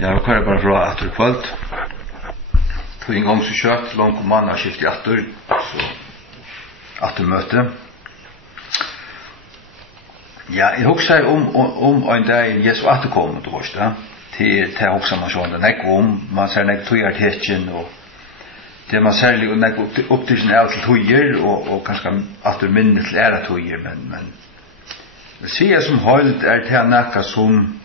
Ja, vi kører bare fra etter kveld. Tog en gang så kjøtt, langt om mann har skiftet etter, så etter møte. Ja, jeg husker om en dag Jesu etterkom, du vet det. Til jeg husker man sånn, det er om, man ser nek tøyer tekken, og det man særlig nek opp til sin av til tøyer, og kanskje etter minne til ære tøyer, men det sier som holdt til nekka som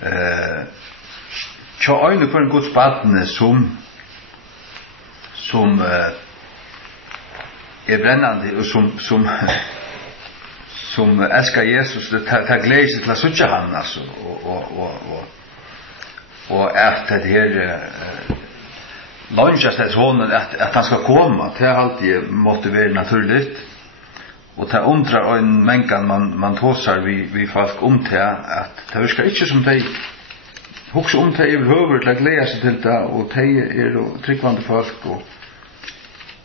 tja øyne for en Guds badne som brennende og som elsker Jesus, det gleder seg til å søtte han, altså, og at det her lunches til hånden at han skal komme, det alltid måtte være naturligt, og det undrar en mengan man tåsar vi folk til at det virker ikke som de hugsa det i høver til å glede seg til det, og de tryggvande folk, og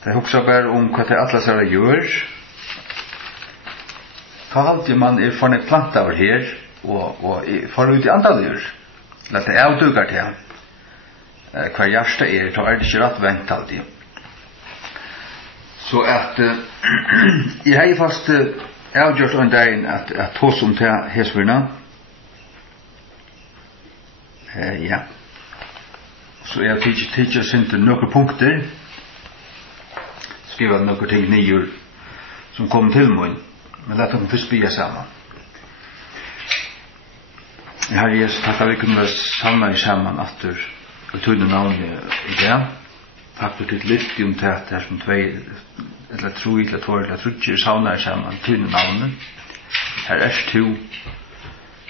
de hugsa bare hva de alle seg gjør. Ta alltid man for en planta over her, og for ut i andre dyr, at det avdugar til hver hjärsta ta det ikke rett vent alltid. Så at jeg har fast avgjort en dag at hos om til hesvirna. Ja. Så jeg har tidligere sendt noen punkter, skrivet noen ting nye som kom til meg, men la dem først bli sammen. Jeg har Jesus takk at vi kunne samle sammen etter og tøyne navnet i det. Takk for ditt lyft om til at det som tvei, eller tro, eller tår, eller trutjer savner sammen tøyne navnet. Her to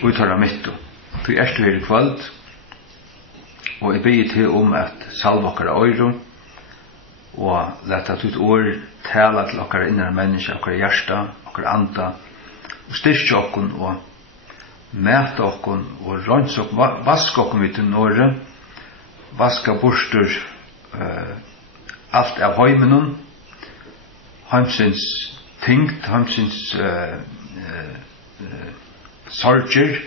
uttaler mitt, og du to her i kveld, og jeg ber til om at salve okkara øyre, og lette at ut år tala til okkara innere mennesker, okkara hjärsta, okkara anda, og styrke okkon, og mæta okkon, og rønns okkon, vaske okkon vidt til nåre, vaska borster alt av heimenon, heimsins tingt, heimsins sorger,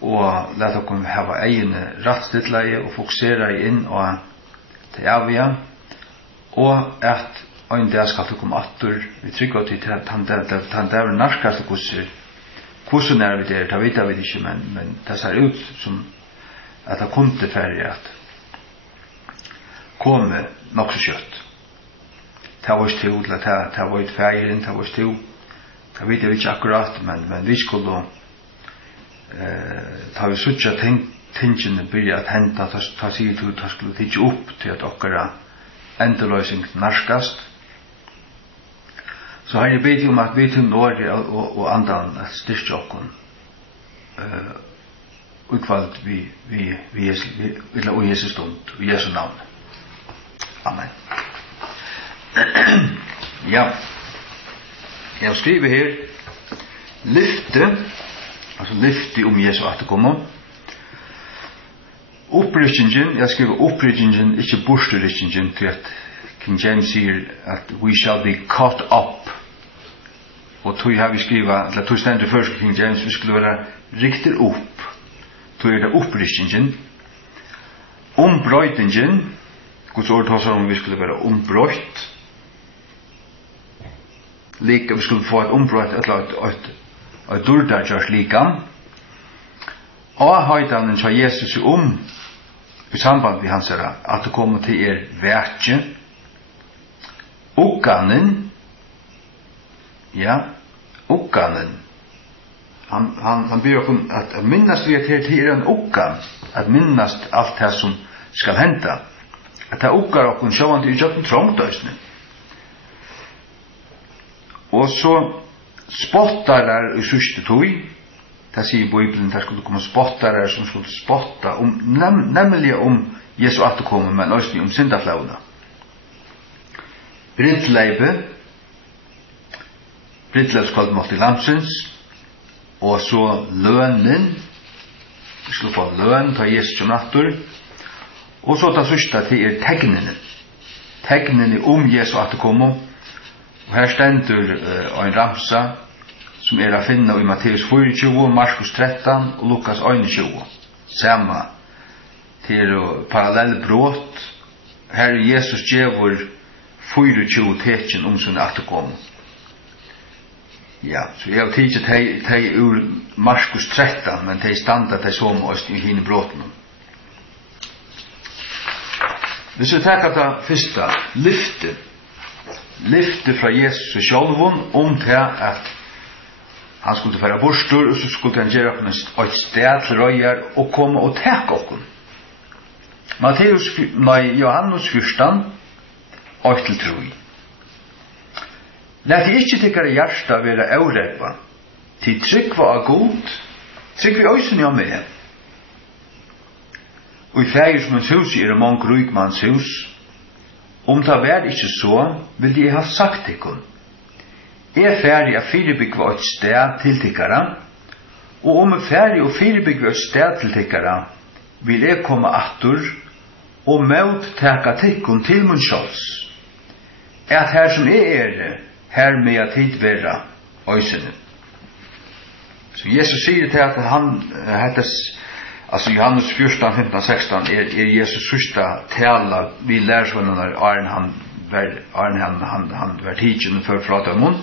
og let okkon hava egne rattstidleie og fokusera inn og til avia, og at ein dag skal du komme atter, vi trykker til at han der narskast hvordan vi der, det vet vi ikke, men det ser ut som at det kom til ferie at komme nok så kjøtt. Det var ikke til, det var ikke ferien, det var ikke til. Det vet jeg ikke akkurat, men vi skulle ta vi suttja tingene begynne at henta, ta sier til at skulle tidse opp til at okkara endeløysing narskast. Så har jeg bedt om at vi til Norge og andan at styrke okkon utkvalt vi Jesus stund, i Jesu navn. Amen. Ja. Jeg har skrivet her lyfte, altså lyfte om Jesu atterkommer. Opprykkingen, jeg skriver opprykkingen, ikke borsterykkingen, til at King James sier at we shall be caught up. Og tog har vi skrivet, eller tog stendet først King James, vi skulle være riktig opp. Tog det opprykkingen. Ombrøytingen, Guds ord tar om vi skulle være ombrøyt. Lika, vi skulle få et ombrøyt, et dårdagjørs likam. Og høydanen sa Jesus i samband med hans herre, at det kommer til verkje. Okkanen, ja, okkanen. Han ber oss at minnast vi til en okkan, at minnast alt det som skal henta. At det okkar okkun sjåan til utsjøtten trångtøysene. Og så spottar der i sørste tog, det sier i Bibelen, der skulle komme spottar der som skulle spotta, nemlig om Jesu atterkomme, men også om syndaflauna. Brittleibe skuld måtte i landsens, og så lønnen, vi skulle få lønn, ta Jesus som natter, og så ta sørste til tegnene om Jesu atterkomme, og her stender en ramsa, som å finne i Matteus 24, Markus 13 og Lukas 21. samma till parallell brott. Herre Jesus gjevor 24 tecken sin återkom. Ja, så jag har tidsit teg ur Markus 13, men teg standa teg som oss i hine brotten. Hvis vi takkar det første, lyfte fra Jesus sjálvun til at han skulle færa borstur, og så skulle han gjøre opp et sted til røyer og komme og takk okkur. Johannes 14, 8-3. Lät ikkje tykkare hjärsta vera eureppa, til tryggva av god, tryggvi òsyn av meg. Og i fægersmunds hus det mange rykmanns hus. Ta vær ikkje så, vil de ha sagt tykkun. Færdig av fyrirbygva et sted til tykkara, og færdig og fyrirbygva et sted til tykkara, vil jeg komme attur, og møt teka tykkun til mun sjåls. Her som her med at tid vera òsene. Så Jesus sier til at han hettes, altså Johannes 14, 15, 16, Jesus første tala vi lærersvennerne han var tidsen for flatamon.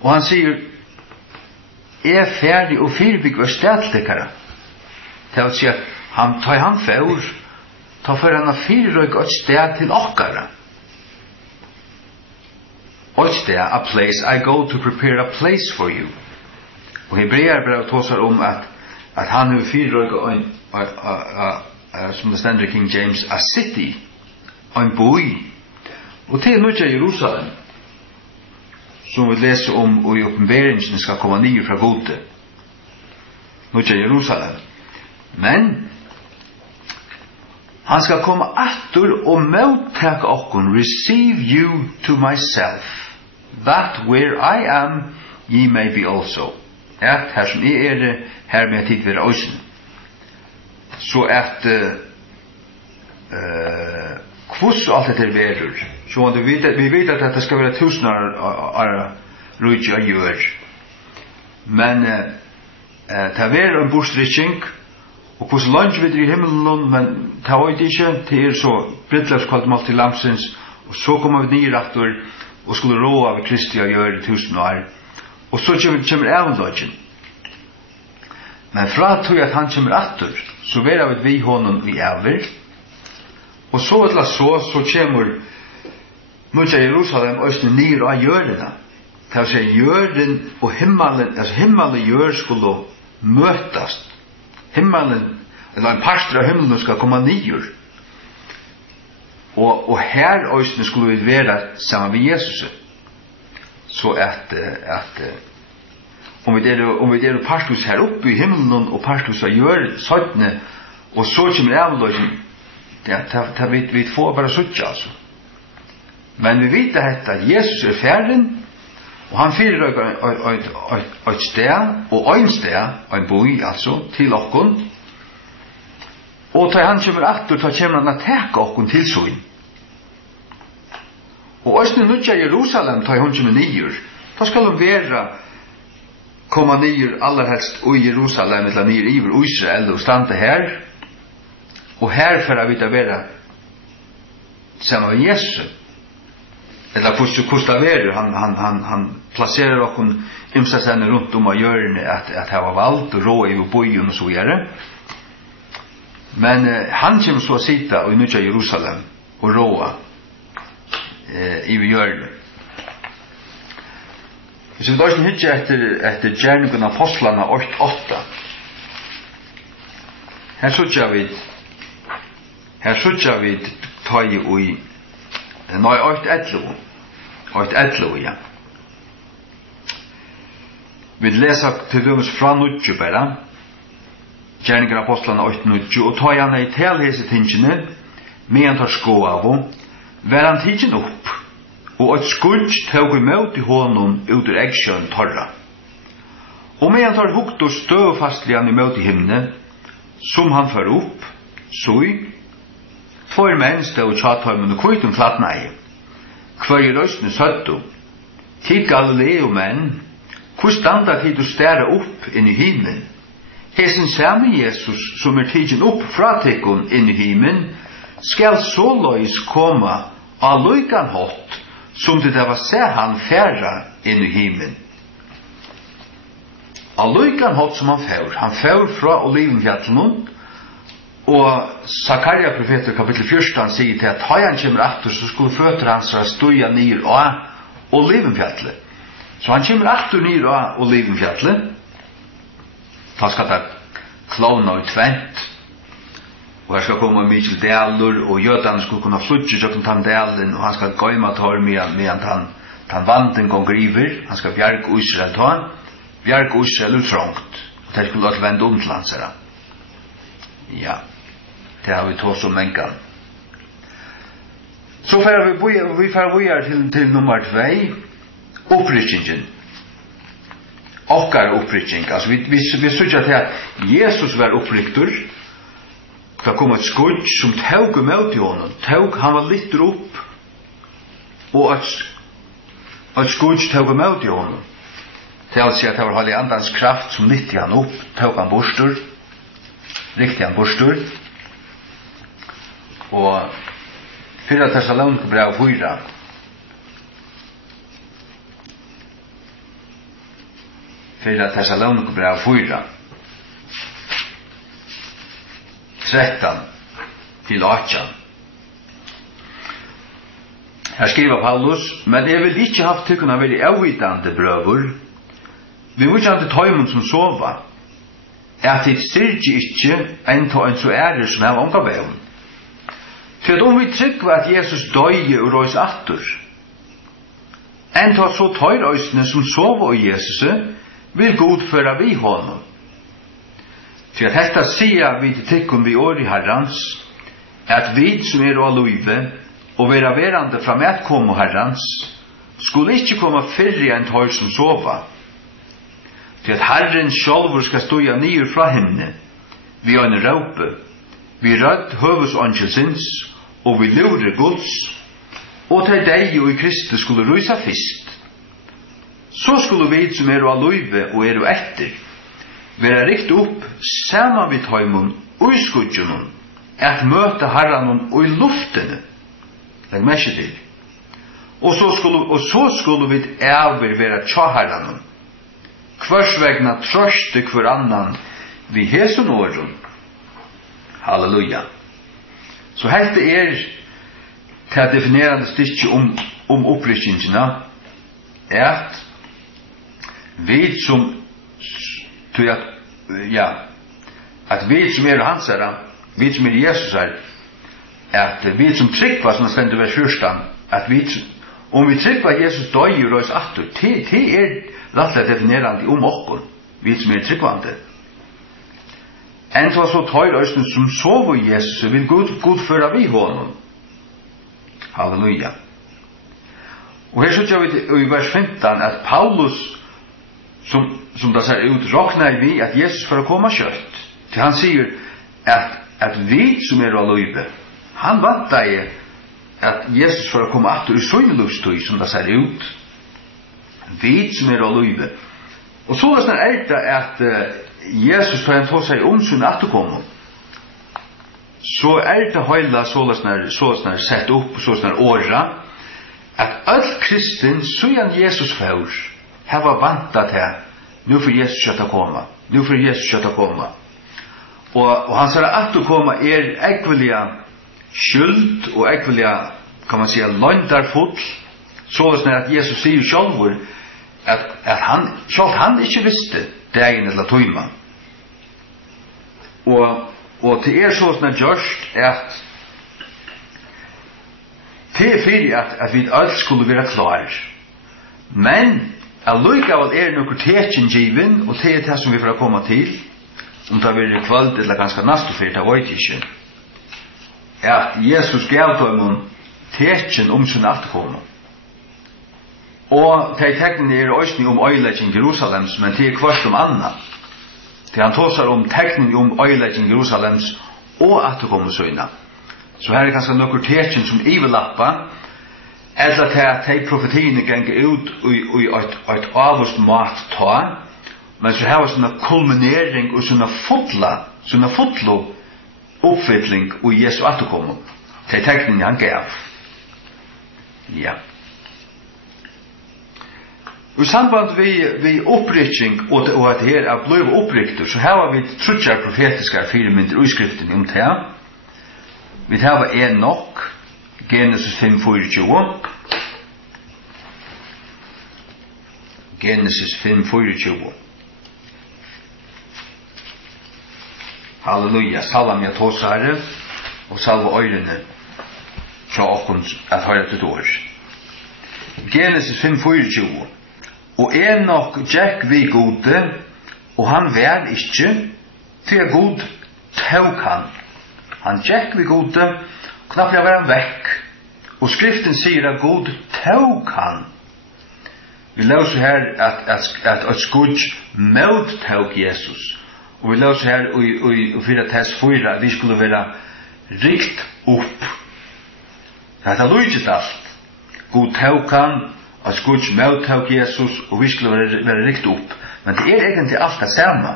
Og han sier, ferdig og fyrbygg og stedtekere. Til å si at han for, for han har fyrbygg og sted til okkara. A place, I go to prepare a place for you. Og Hebreerbrevet tåsar at han har fyrirrøyga som det stender King James, a city, en boi. Og til nødja Jerusalem, som vi leser og i oppenberingen skal komme nye fra gode. Nødja Jerusalem. Men han skal komme attur og mottake okkun, receive you to myself. That where I am, ye may be also. Her som her med tid vera òsne. Så hvordan alt dette verur. Så vi vet at det skal være tusenar av rujtje og gjør. Men det er en borstrykking, og hvordan langt vi i himmelen, men det var ikke til så brittløskvalt malt til lamsens, og så kommer vi nyraktor, og skulle råa av Kristi og gjøre 1000 år. Og så kommer avløgjen. Men fra tog at han kommer atter, så vera vi honom vi over. Og så etla så kommer Nødja Jerusalem østene nyr av jørene. Det vil si jøren og himmelen, altså himmelen og jør skulle møtast. Himmelen, eller en parster av himmelen skal komme nyr. Og her østene skulle vi være sammen med Jesus. Så om vi er parstus her oppe i himmelen og parstus av gjør søttene, og så kommer avløgjen, det vi får bare suttje altså. Men vi vet at Jesus ferden, og han fyrer et sted, og en sted, en boi altså, til okkon. Og da han kommer atter, da kommer han å teke okkon til søgn. Og østene nødja Jerusalem, da hun kommer nyer, da skal hun være komma nyer allerhelst i Jerusalem, eller nyer i Israel, og stande her. Og her for å vite være sammen med Jesus. Eller hvordan det er, han plasserer okken ymsasene rundt om av hjørne at han var valgt og rå i bøyen og så gjøre. Men han kommer så å sitte i nødja Jerusalem og råa i hjørne. Hvis vi da ikke hittar etter gjerningen av apostlene 8. Her sutja vi ta i 8.11, ja. Vi leser til dømes fra nødju bare, gjerningen av apostlene 8.9, og ta gjerne i telhese tingene, med han tar sko av, vær han tidsen opp, og et skuldt tog imot i hånden ut ur eggsjøen torra. Og med han tar hukt og støvfastlig han imot i himne, som han fører opp, soi, tvær menn stod tjatøymen og kvitum klatnei. Hver i røysene søtto, tid Galileo menn, hvor standa tid å stære opp inn i himmelen? Hesen samme Jesus som tidsen opp fra tekken inn i himmelen, skal så løys komme av løykan hatt, som det var se han færa inn i himmelen. Av løykan hatt som han fær fra Olivenfjallen, og Zakaria profeter kapittel 14 sier til at han kommer etter, så skulle føtter hans støya ned av Olivenfjallet. Så han kommer etter ned av Olivenfjallet, da skal det klona ut tvent, og her skal komme mykje deler, og jødene skulle kunne flytte seg til den delen, og han skal gøyma tar med han vanden gonger iver, han skal bjerke Israel ta, bjerke Israel utrangt, og det skulle også vende om til hans her. Ja, det har vi tås om mengan. Så får vi til nummer 2, opprykningen. Okkar opprykning. Altså, vi sykja til at Jesus var oppryktur, det kom et skudd som tåg med til honom. Han var litt opp, og et skudd tåg med til honom. Det er altså at det var halv andans kraft som nytti han opp, tåg han borstur, riktig han borstur, og 4 Thessalonikerbrev 4, Thessalonikerbrev 4, 13 til 18. Her skriver Paulus, men jeg vil ikke haft tykkene veldig avvitande brøver, vi vil ikke ha tøymon som sova, at det styrke ikke enn til en så ære som er omga veien. For at vi trykker at Jesus døye og røys atter, enn til så tøyrøysene som sova i Jesus, vil godføre vi honom. For at dette sier vi til tykken vi år i Herrans, at vi som av løyve, og være verande fra medkomme Herrans, skulle ikke komme fyrre enn tøyr som sova. For at Herren sjálfur skal støya nyer fra himne, vi har en råpe, vi rødt høvesangelsins, og vi lurer gods, og til deg og i Kristus skulle rysa fyrst. Så skulle vi som av løyve og etter, være rikt opp saman vid tøymon og i skudjunon, at møte Herranon og i luftene. Legg merke til. Og så skulle vi være tja Herranon, kvarsvegna trøste hver annan vi hesun åren. Halleluja. Så helt til å definere det stikket om opprykningene, at vi som at vi som hans herre, vi som Jesus her, at vi som tryggva som stendur vers 14, at vi om vi tryggva Jesus døy og røys atter, det rett og definerende om okkon, vi som tryggvande. Enn så tøyrøysene som sov i Jesus, vil godføre vi honom. Halleluja. Og her synes vi i vers 15 at Paulus, som det ser ut, råkner vi at Jesus får komme kjøtt. Til han sier at vi som av løyve, han vant deg at Jesus får komme atter i søgneløpstøy, som det ser ut. Vi som av løyve. Og så er det at Jesus tar en på seg sin atterkommon. Så det høyla så sett opp, så åra, at all kristen, så Jesus får, her var vantat her, nu får Jesus kjøtt å komme, nu får Jesus kjøtt å komme. Og han sier at å komme ekvelia skyld, og ekvelia, kan man si, løndarfull, så at Jesus sier sjálfur, at han ikke visste dagen eller tøyma. Og til sånn gjørst, at til fyrir at vi alt skulle være klar. Men allikevel noe tekin given, og det det som vi får komme til, om det blir kveld eller ganske nastu fyrir, det var ikke. At Jesus gav dem tekin sin atkomme. Og de teknene også om øyleggen Jerusalems, men det kvart anna. Det han tåsar om tekningen om øyleggen Jerusalems og atkomme søgna. Så her ganske nokkur tekin som ivelappa, eller til at de profetiene ganger ut i et avvist mat ta, men så har vi sånne kulminering og sånne fotlo oppfytling og Jesu atterkomme til tekningen han gav. Ja. I samband vi opprykking og at her er blivet opprykter, så har vi trutjar profetiske firemynder i skriften om det. Vi har Enok, Genesis 5:24. Genesis 5:24. Halleluja, salva mig tåsare og salva øyrene fra okkons at høyre til år. Genesis 5:24. Og Enok Jack vi gode, og han vær ikkje, for god tåk han. Han Jack vi gode, knapt jeg var han vekk. Og skriften sier at god tåk han. Vi leser her at skudj mot tåk Jesus. Og vi leser her i 4:4 at vi skulle være rikt opp. Det er lojtigt alt. God tåk han, at skudj mot tåk Jesus, og vi skulle være rikt opp. Men det er egentlig alt det samme.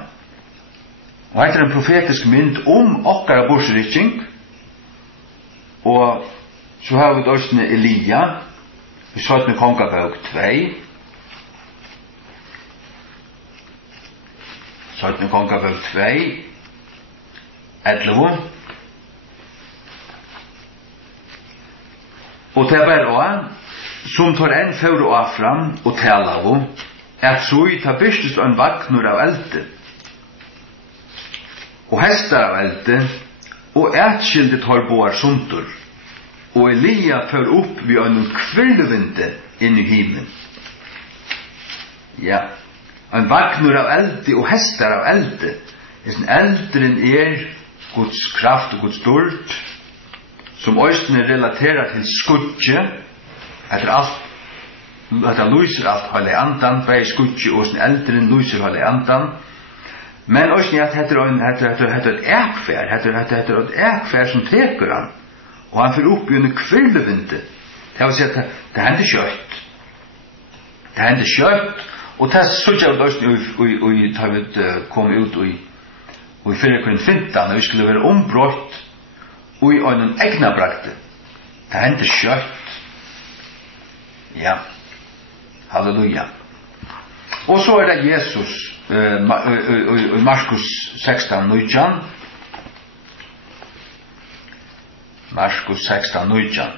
Og det er en profetisk mynd om okkara borsrykking. Og så har vi dørsene Elia, i 17. kongabok 2. 17. kongabok 2, 11. Og det er bare også, som tar en før og fram og taler av, at så i ta byrstes en vagnur av elde, og hester av elde, og ætskilde tar boar suntur, og Elia før opp vid en kvirlevinde inn i himmelen. Ja, en vagnur av elde og hester av elde, eldren Guds kraft og Guds stort, som øystene relaterer til skudje, etter alt, etter lyser alt høylig andan, bei skudje og sin eldren lyser høylig andan, men øystene at heter et ekfær, heter et ekfær som teker han, og han får opp i en kvirlevinde. Det vil si at det hender kjøtt. Det hender kjøtt, og det er så ikke øystene tar vi kom ut i 4:15, når vi skulle være ombrott, og i øynen egna brakte. Det hender kjøtt. Ja. Halleluja. Og så er det Jesus i Markus 16:19. Markus 16:19.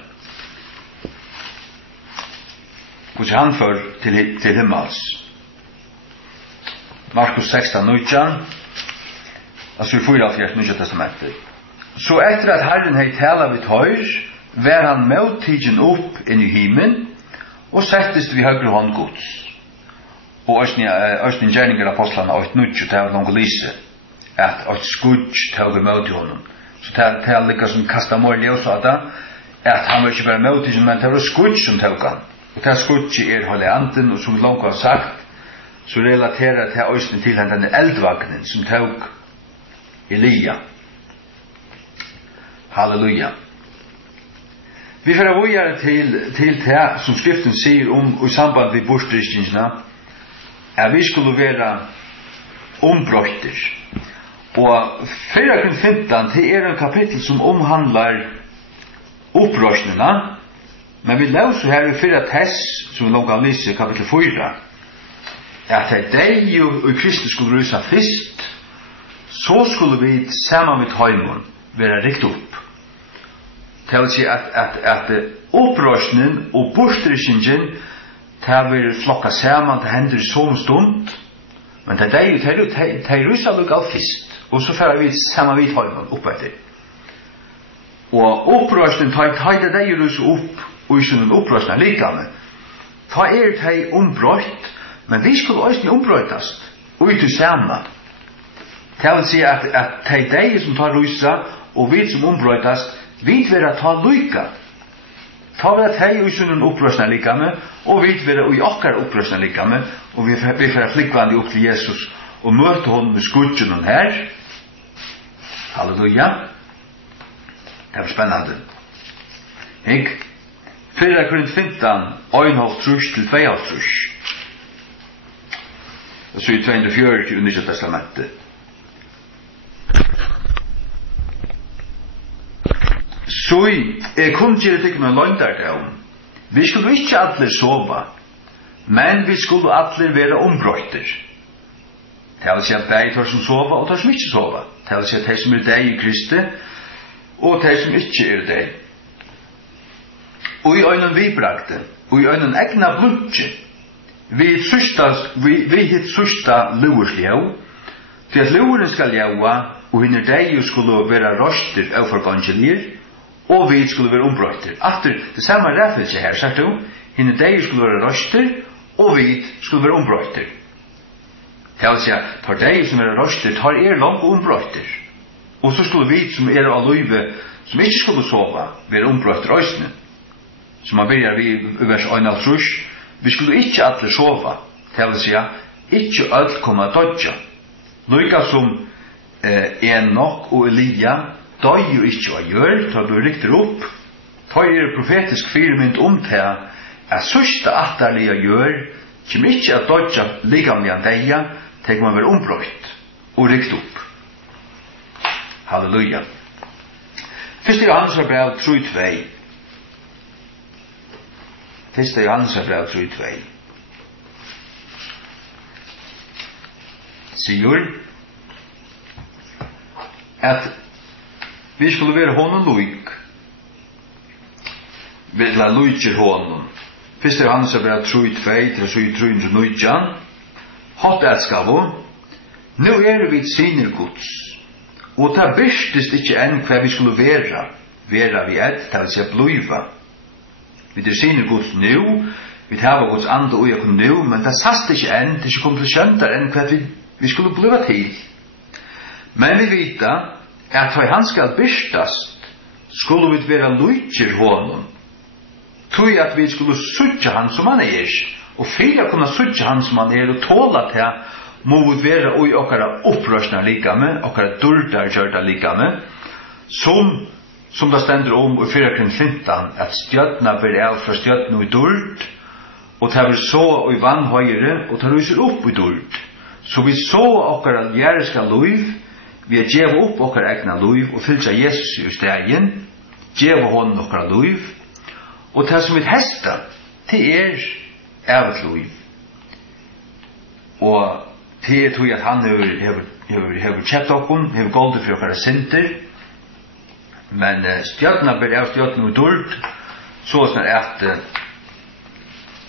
Hvordan han fører til himmels. Markus 16:19. Altså vi får alt Nye testamentet. Så etter at Herren hei tala vidt høyr, var han møttidgen opp inn i himmelen, og settest vi høyre hånd Guds. Og Østning gjerninger apostlene av et nødje til å lange lise, at et skudj til å møte honom. Så til å lykke som kastet mål også at han var ikke bare møttidgen, men det var skudj som tog han. Og til skudj holde anden, og som langt har sagt, så relaterer til Østning til denne eldvagnen som tog Elia. Halleluja. Vi får avgjøre til det som skriften sier om i samband med bortdrykningene, at vi skulle være ombrøyter. Og 4:15 det er en kapittel som omhandler opprørsningene, men vi leser her i 4 som langt av lise kapittel 4, at de og Kristus skulle rysa først, så skulle vi sammen med heimen være rikt opp. Det vil si at opprørsningen og bortdrykningen det vil flokka sammen, det hender i sånn stund, men det er rysa lukk av først, og så fører vi sammen med heimen oppetter. Og opprørsningen tar det rysa opp, og ikke noen opprørsning likame. Ta det ombrøyt, men vi skulle også ombrøytast, og vi til sammen. Det vil si at det er de som tar rysa, og vi som ombrøytast, vi vil ta lykka. Ta vil at hei og sunnen opprørsna likame, og vi vil i okkar opprørsna likame, og vi får flikkvandi opp til Jesus, og møte honom med skudgen her. Halleluja. Det var spennende. Ikke? 4:15, 1:30 til 2:30. Så i 240 i Nya Testamentet. Så kun gjør det ikke noen løgndardom. Vi skulle ikke alle sova, men vi skulle alle være ombrøyter. Det vil si at de tar som sova, og tar som ikke sova. Det vil si at de som deg i Kristi, og de som ikke deg. Og i øynene vi brakte, og i øynene egna blodje, vi hitt sørsta luersljau, til at luren skal jaua, og hinner deg skulle være røster av evangelier, og vi skulle være ombrøyter. Efter det samme ræfelse her, sagt du, hinner deg skulle være røster, og vi skulle være ombrøyter. Det vil si at tar deg som er røster, tar langt ombrøyter. Og så skulle vi som av løyve, som ikke skulle sova, være ombrøyter øysene. Så man begynner vi i vers 1 vi skulle ikke alle sova. Det vil si at ikke alt komme dødja. Lykke som Enok og Elia, døy jo ikke hva gjør, tar du rikter opp. Tar profetisk firmynd til at sørste atterlige gjør, som ikke er dødja liggende av deg, tenker man være ombrøyt og rikt opp. Halleluja. 1. Johannes brev 3:2. 1. Johannes brev 3:2. Sier at vi skulle være honom loik. Vi la loikir honom. 1. Johannes brev 3:2 til 3:9. Hatt elskavo, nu vi sinner Guds, og det bestest ikke enn hva vi skulle være vi det vil si bløyva. Vi sinner Guds nu, vi har Guds ande og jeg nu, men det sast ikke enn, det ikke kom til kjønter enn hva vi skulle bløyva til. Men vi vita at hva han skal bestast, skulle vi være loikir honom, tog at vi skulle sutja han som han og fyrir kunne sutja han som han og tåla til må vi være ui okkara opprørsna likame, okkara durdar gjørda likame, som det stender i 4:15, at stjøtna blir av fra stjøtna i durd, og det blir så i vannhøyre, og det ryser opp i durd. Så vi så okkara jæreska luiv, vi har djeva opp okkara egna luiv, og fylgja Jesus i stegen, djeva hånden okkara luiv, og det som vi hesta, det evet luiv. Og det tror jeg at han har kjøpt okken, har goldet for okkara synder, men stjøtna blir av stjøtna og dård, så sånn at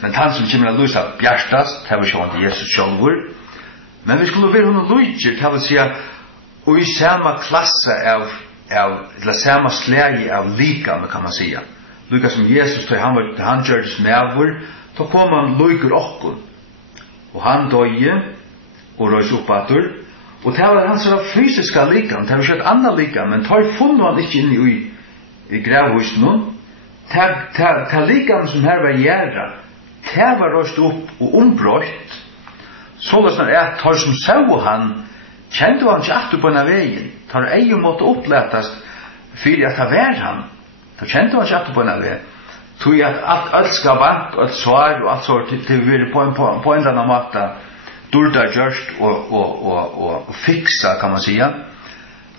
men han som kommer til å lyse bjerstast, det var sånn Jesus sjølver, men vi skulle være noen lyser, det vil si at og i samme klasse eller samme slæge av likame, kan man sige. Lika som Jesus, han gjørdes medvur, da kom han lyker okkon, og han døye, og røys opp atur, og det var hans fysiska likam, det var ikke et annet likam, men tar funnet han ikke inn i gravhusen, det likam som her var gjerra, det var røyst opp og ombrøyt, så det sånn at tar som sau han, kjente han ikke atter på denne veien, tar egen måte opplettast, for at det var han, da kjente han ikke atter på denne veien, tog at alt skal bank, alt svar, og alt sår til vi er på en eller annen måte, durda gjørst og fiksa, kan man sige.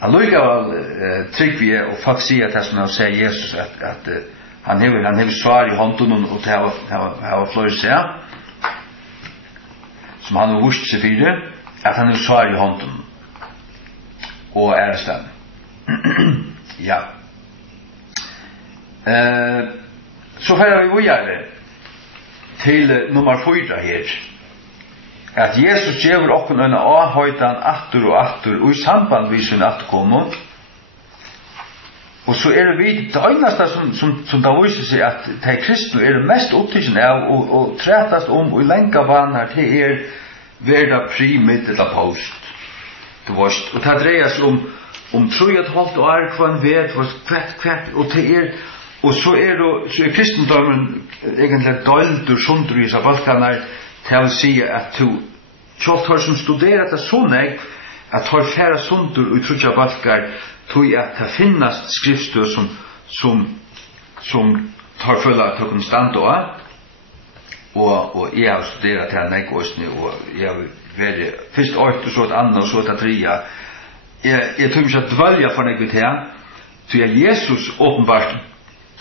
Allikevel trygg vi og faktisk sier at som jeg sier Jesus at han hever svar i hånden og det har flere seg som han har vurst seg fire at han hever svar i hånden og ærestem. Ja. Så fører vi videre til nummer 4 her. At Jesus gjør okken en avhøytan atter og atter, og i samband med sin atterkommer. Og så vi det eneste som da viser seg at de kristne mest opptidsen av og trettast og lenka vanar til verda primit eller post. Og det dreier seg om 3,5 år kvann vet hvert og til og så kristendommen egentlig døld og sundur i seg balkanar til å si at du kjalt har som studerat det så nek at har færre sundur og trutja balkar tog at det finnes skriftstøy som tar følge at det kan stande av og jeg har studeret til en ekosne, og jeg har vært først 8 og så et annet, og så et 3. Jeg tror ikke at dvalja for nekvitt her, så Jesus åpenbart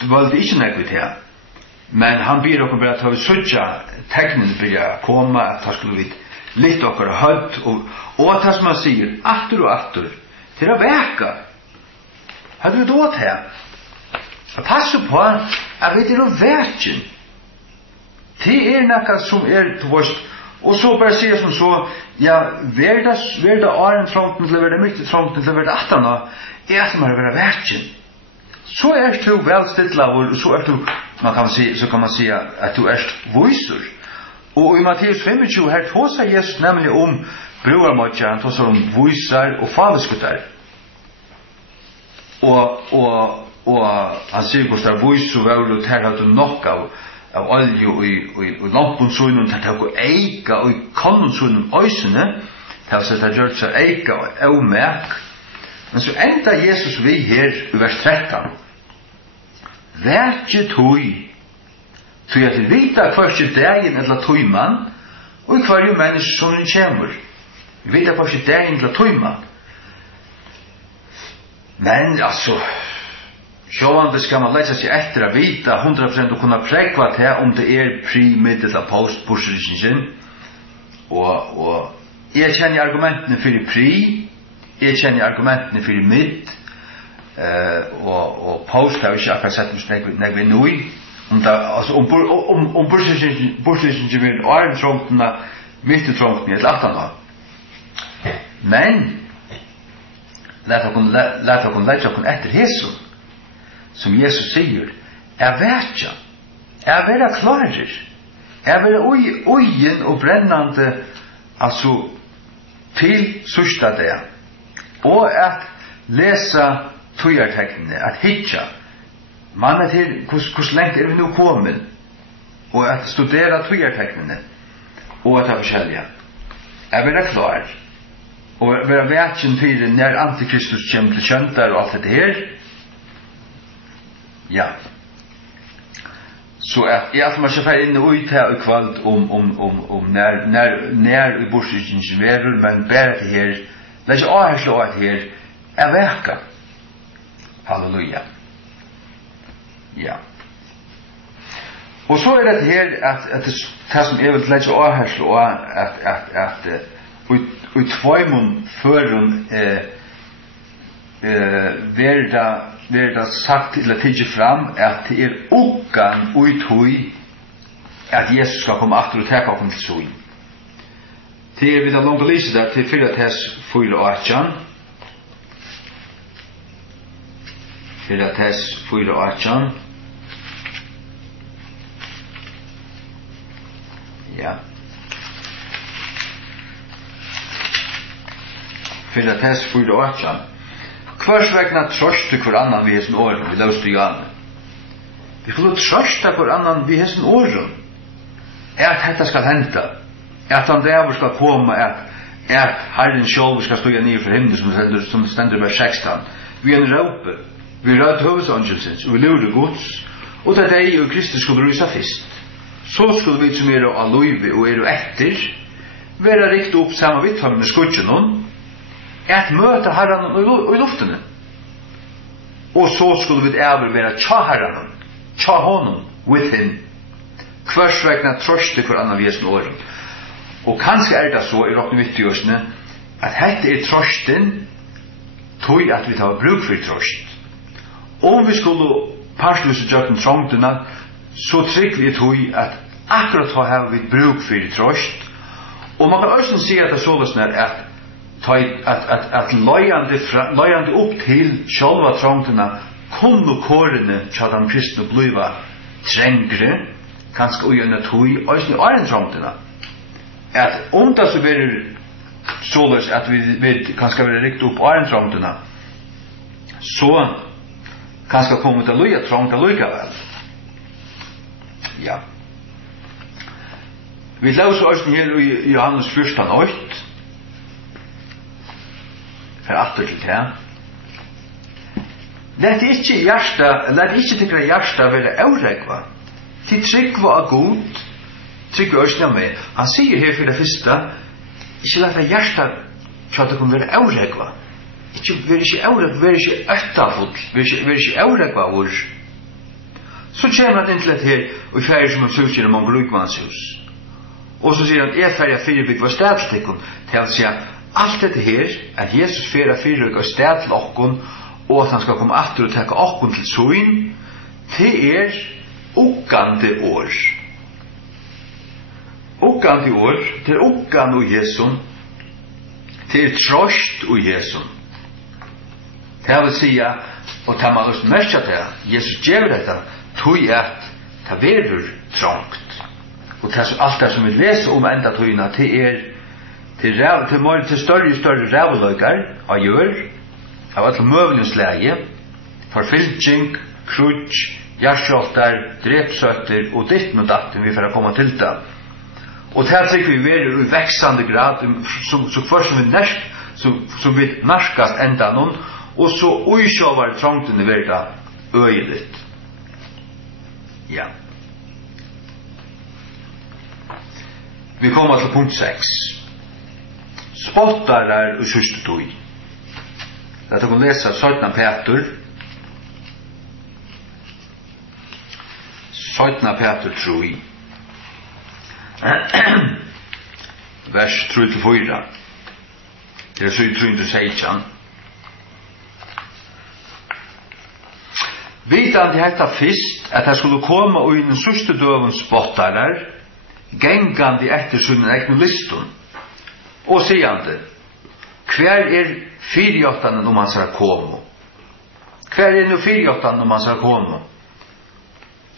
dvalde ikke nekvitt her, men han byr oss bare til å søtja tegnen for å komme, at han skulle vite litt okker høyt, og at som han sier, atter og atter, til å veka. Hadde vi dått her? Pass på at vi å vekken. Det noe som til vårt, og så bare sier som så, ja, ver det åren trångten til å være mye trångten til å være atterne, at man være vekken. Så du velstidlet, og så du, så kan man si at du viser. Og i Matteus 25 her tåser Jesus nemlig om broarmodja, han tåser om viser og faleskutter. Og han sier hvordan viser og vel og ter hadde nok av olje og lampen sønnen til å eika og kanon sønnen øysene til å sette gjørt seg eika og merk. Men så enda Jesus vi her i vers 13. Verkje tog så at vi vita hverskje dagen eller tøyman og i hver menneske som den kommer. Vi vita hverskje dagen eller tøyman. Men altså, sjående skal man lese seg etter å vita 100% og kunne prekva til om det pre-, midt- eller post-position. Og jeg kjenner argumentene for pre, jeg kjenner argumentene for midt, og post har vi ikke akkurat sett når vi nå i. Om position vil åren trångtene, midt trångtene, et lattene. Men, lät okon etter Jesu, som Jesus sier, verja, vera klarer, vera ojen og brennande, altså, til sørsta det, og at lesa tøyarteknene, at hitja, man til hvor lengt vi nå kommet, og at studera tøyarteknene, og at det forskjellige, vera klar, og vera vetjen fyrir når Antikristus kommer til kjøntar og alt dette her. Ja. Så at man ikke fer inn og ut her i kveld om når i bortskyldens verur, men bare til her, det er ikke avherslig av her, veka. Halleluja. Ja. Og så det her at det som vil legge avherslig av at og tvøymon førun verda sagt til at tidje fram at det okkan uthøy at Jesus skal komme atter og teka oppen til søyn. Det vi da langt å lyse der til 4:4-8. 4:4-8. Ja. 4:4-8. Hvers vegna trøste hver annan vi hessen åren, vi løste Johan. Vi får trøste hver annan vi hessen åren. At dette skal hente. At han der skal komme, at Herren selv skal stå igjen for himmelen, som stender vers 16. Vi en råpe, vi rød høvesangelsens, og vi lurer gods, og det deg og Kristus skulle rysa fyrst. Så skulle vi som av løyve og etter, være rikt opp sammen vidt med skutjen at møte Herren i luftene. Og så skulle vi være tja Herren, tja honom, with him. Hvers vegna trøste for annan vesen åren. Og kanskje det så i råkne vittigjøsene, at hette trøsten, tog at vi tar bruk for trøst. Om vi skulle parsluse jøkken trångtene, så trygg vi tog at akkurat har vi bruk for trøst. Og man kan også si at det såles at løyande opp til sjálva trångtene kunne kårene til de kristne bliva trengre, kanskje ujønne tog, også i åren trångtene. At det så blir såles at vi kanskje være rikt opp åren trångtene, så kanskje komme til å løye trångte likevel. Ja. Vi løser også her i Johannes 1:8. For atter til det. Lett ikke tikra hjärsta være avregva. Til trykva av god, Tryggve Ørsna med. Han sier her for det første, ikke lagt av hjertet kjøtt å kunne være avregva. Vær ikke øttafull, vær ikke avregva vår. Så kommer han inn til et her, og ferdig som han søker i mange brukmannshus. Og så sier han, jeg ferdig fyrbygg var stedstikken, til å si alt dette her, at Jesus ferdig fyrbygg var sted til okkon, og at han skal komme atter og takke okkon til søyn, til okkande år. Okkande år, til okkande og Jesu, til trost og Jesu. Det vil si, og ta man lyst merke til, Jesus gjør dette, tog at det verur trångt. Og alt det som vi leser om enda togene, til større rævløykar av gjør, av alle møvningsleie, forfylking, krutsk, hjertskjolter, drepsøtter og ditten og datten vi får komme til det. Og det trykker vi være i veksande grad, så først som vi narskast enda noen, og så uisjåvar trångten i verda øyelitt. Ja. Vi kommer til punkt 6. Spottar i sørste tog. Dette kan lese 17 Peter. 17 Peter 3. Vers 3-4. Det er 3-16. Vitande hetta fyrst at det skulle komme og i den sørste døven spottarar, gengande etter sunnen egnu listun, og sigande, hver fyrjåttanen om han skal komme? Hver nu fyrjåttanen om han skal komme?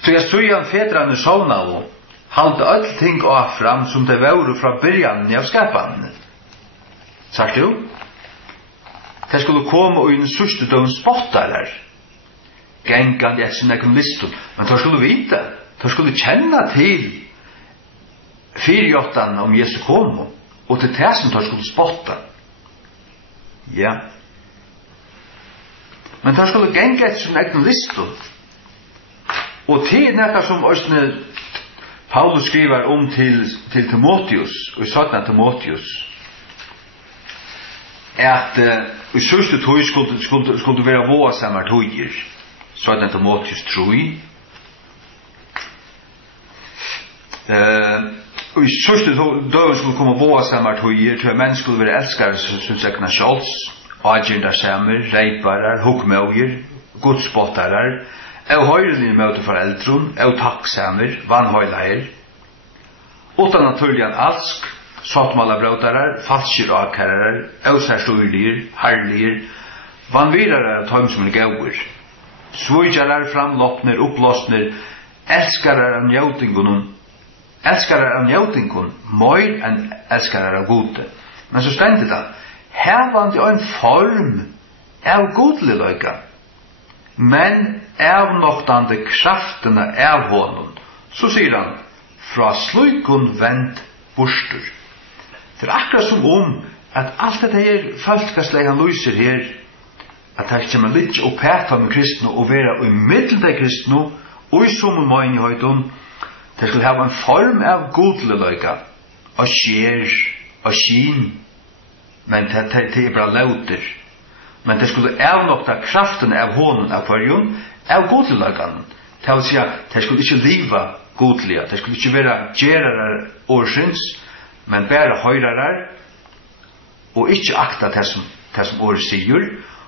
Så jeg stujan fedrane sovna og halde öll ting av fram som det var fra byrjanen av skapanen. Sagt du? Det skulle komme og i den sørste døven spottarar, gengande etter sin egen listor. Men de skulle vite, de skulle kjenne til fyrjåttan om Jesu kom, og til det som de skulle spotta. Ja. Men de skulle genge etter sin egen listor. Og til nekka som Østene Paulus skriver om til Timotheus, og i 17 Timotheus, at i sørste tog skulle være våsammar togir, 17 Timotheus 3. Og i sørste døven skulle komme våsammar togir, til menn skulle være elskare som sekna sjåls, agindar samer, reiparar, hukmauger, godspottarar, av høyrelinje møte foreldron, av takksamer, vannhøyleir, utan naturligan alsk, sottmalabrøtarar, falskir akararar, ausærstøylir, harlir, vannvirarar av tøym som gauer, svøyjarar, framloppner, opplåsner, elskarar av njautingun, møyr enn elskarar av gode. Men så stendet det, her var det en form av godligløyga, men avnoktande kraftene av honom. Så sier han, fra slukun vent borster. Det er akkurat som om at alt dette her falskaslega han lyser her, at det kommer litt opp hætta med kristne og være i middel til kristne og i sommer møynihøyden, det skal ha en form av godleløyga og skjer og skin, men det er bare lauter. Men det skulle avnokta kraften av hånden av hverjon av godleløygan. Det vil si at det skulle ikke liva godliga, det skulle ikke være gerarar årsins, men bare høyrarar, og ikke akta det som året sier,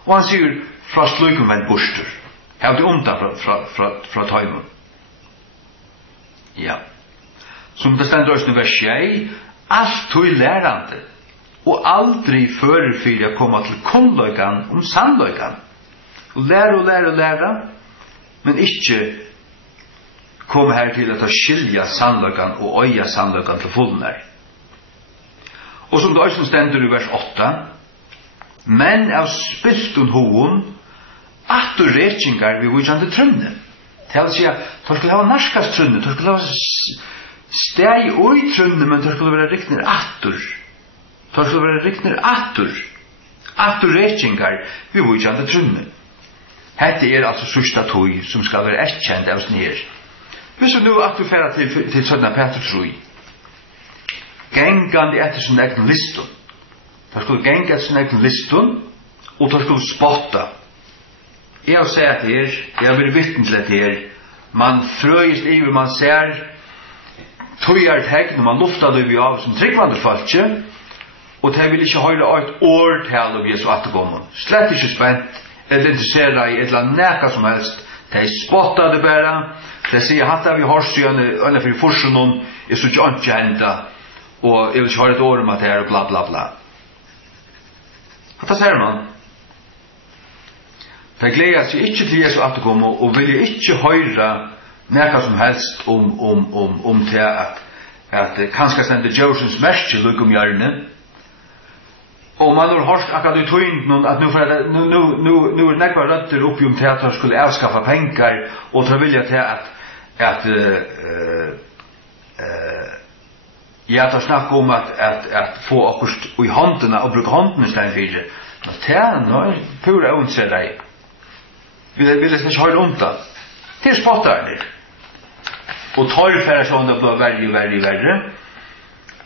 og han sier fra sluken vent borster. Jeg har det undan fra tøymen. Ja. Som det stender også i vers 6, alt tog lærande, og aldri fører for å komme til kunnløygan om sannløygan. Og lære, men ikke komme her til å skilja sannløygan og øya sannløygan til fullnær. Og som det også stender i vers 8, men av spiltun hoen, at og rekingar vi vujande trunne. Det vil si at de skulle ha narskast trunne, de skulle ha steg og i trunne, men de skulle være rikner atur. De skulle være rikner atur. Atur rekingar vi vujande trunne. Hette er altså sørsta tog som skal være etkjent av oss nere. Hvis du nu atur færa til 17 Peter 3, gengande etter sin egen liston. De skulle genga etter sin egen liston, og de skulle spotta. Jeg har sett her, jeg har vært vittne til det her, man frøyest i hvor man ser tøyert hegn, og man lufta det vi av som tryggvande falskje, og de vil ikke høre et årtal av Jesu attergången. Slett ikke spent, eller interesseret i et eller annet neka som helst. De spotta det bare, de sier hatt vi har stjønne, eller for forskjellen, er så ikke henda, og jeg vil ikke høre et år om at det er, og bla bla bla. Hva sier man? De gleder seg ikke til Jesu attergången, og vil ikke høre neka som helst om det at kanskje stender Josens merke lukk om hjørnet. Og man har hørt akkurat i tøynden at nu er nekva røtter oppi om til at de skulle avskaffa penger og ta vilja til at de snakker om at få akkurat i håndene og bruke håndene i stedet for. Men det er pura ondser deg. Vi vil ikke høre om det. Det er spottar det. Og torrfæra sånn det blir verre.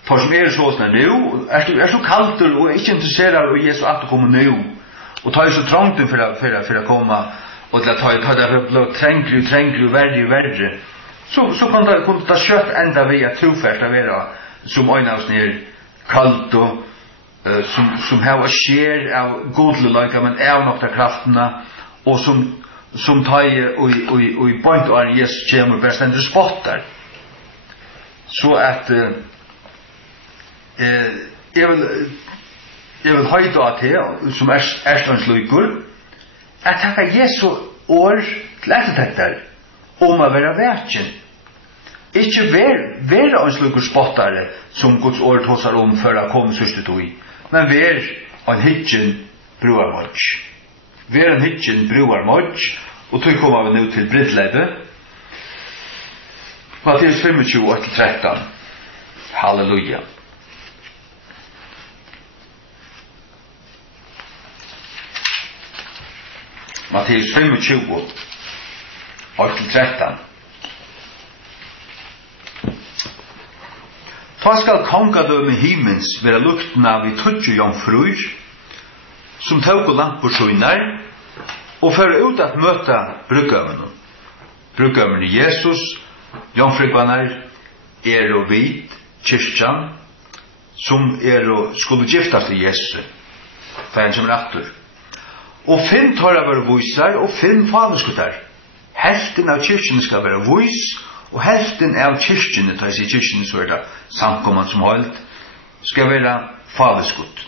For som så sånn nu, er så kaldt og ikke interesseret av Jesu at det kommer nu. Og tar så trångt for å komme, og til at ta det blir trengelig, verre. Så kan det kjøtt enda vi at trofært av være som øyne av sånn kaldt og som har skjer av godleløyga, men av nok av kraftene, og som tar i point og Jesus kommer bare stendig spottar. Så at jeg vil høyde av det som erstandslykur at takka Jesu år til ettertekter om å være verken. Ikke være anslykur spottare som Guds år tåsar om for å komme sørste tog, men være en hitjen bruarmodj. Være en hitjen bruarmodj, og tog kommer vi nå til brittleide. Matteus 25:13. Halleluja. Matteus 25:13. Ta skal kongadømme himmens være lukten av i tøtje jomfruer, som tåg og lampor søgnar, og føre ut at møta brukømmene. Brukømmene Jesus, jomfrugvanar, og vid, kyrkjan, som og skulle giftast til Jesus, for en som atter. Og 5 tåra være voisar, og 5 faderskutar. Helten av kyrkjen skal være vois, og helten av kyrkjen, da jeg sier kyrkjen, så er det samkommand som holdt, skal være faderskut.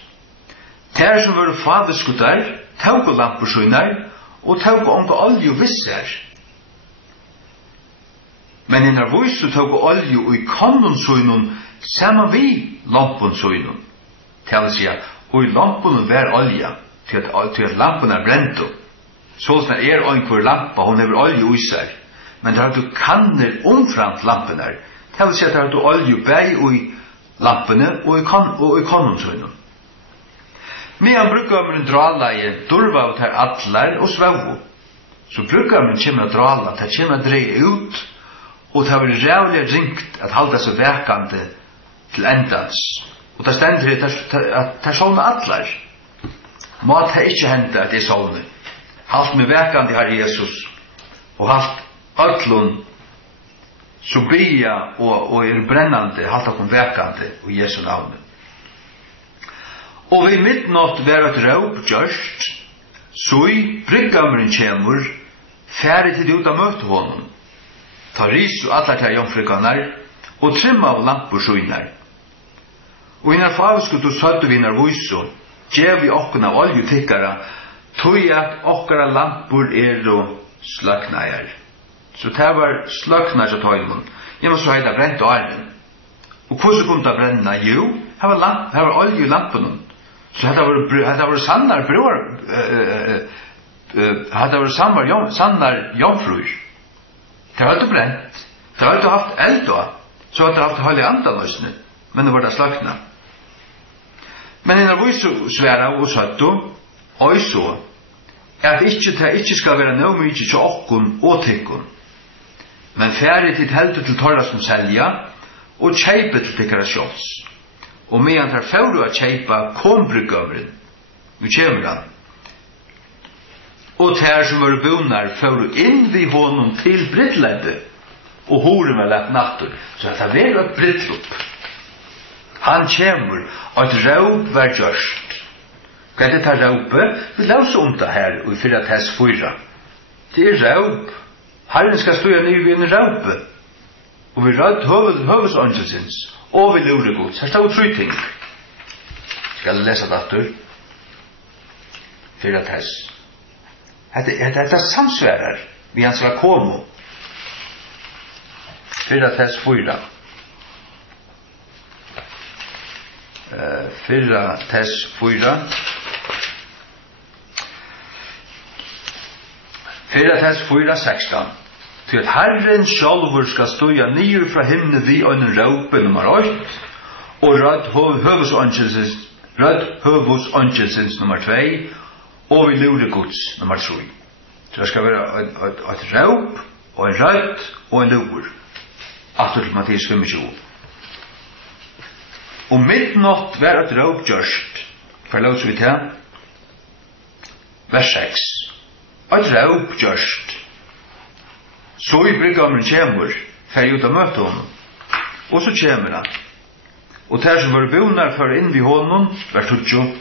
Ter som være faderskutar, tåg og lampersøgnar, og tåg og olje og visser. Men innar vois og tåg og olje og i kannonsøgnon, saman vi lamponsøgnon. Det vil si, og i lamponen vær olja, til at lampen brent. Så er en lampa, hun har olje i seg. Men der du kanner omframt lampen her. Det vil si at der du olje bæg i lampene og i kannonsøgnon. Medan brukømmeren dralaie durva og tar atlar og svau. Så brukømmeren kommer drala, det kommer drei ut, og det var rævlig ringt at halda seg vekande til endans. Og det stender at det sånne atlar. Må det ikke hende at det er sånne. Halt med vekande har Jesus, og halt atlun som bia og brennande, halt akkom vekande i Jesu navn. Og vi midnatt var et råp gjørst, så i bryggameren kjemur, færre til det ut av møte honom, ta ris og alle til jomfrukanar, og trimma av lampur søgnar. Og innar favskut og søtte vi innar voiso, gjev vi okkuna oljutikkara, tog at okkara lampur og sløknajar. Så det var sløknar til tøymon. Jeg må så heita brent og armen. Og hvordan kunne det brenna? Jo, her var olje i lampen. Så det var sannar bror, det var sannar jomfruer. Det var ikke brent. Det var ikke haft eld da. Så hadde det haft halv i andanøysene. Men det var det slakna. Men innan vi sværa og søtto, og så, at det ikke skal være noe mye til okkun og tikkun. Men færre til heldet til torra som selja, og kjeipe til tikkara sjåls. Og medan tar fåru at kjeipa kom bryggamren. Nu kommer han. Og ter som var bonar fåru inn vid honom til brydleide. Og horen var lagt nattur. Så at det var et brydlup. Han kommer, og et råp var gjørst. Hva er det ta råpet? Vi lauser om det her, og i 4:4. Det er råp. Herren skal stå igjen i en råpe. Og vi rødt høvesåndsins, og vi lurer gods. Her står 3 ting. Skal jeg lese det etter? 4:. Dette samsværer vi han skal komme. 4:4. 4:4. 4:16. Til at Herren sjálvur skal støya nyer fra himne vi øyne råpe nummer 8, og rødt høvesåndsins nummer 2, og vi lurer gods nummer 3. Så det skal være et råp, og en rødt, og en lurer. Atter til Matteus 25. Og midnatt var et råp gjørst. Forlås vi til. Vers 6. Et råp gjørst. Så i bryggamren kommer, fer ut av møte honom. Og så kommer han. Og der som var bonar fører inn vid honom, vers 20,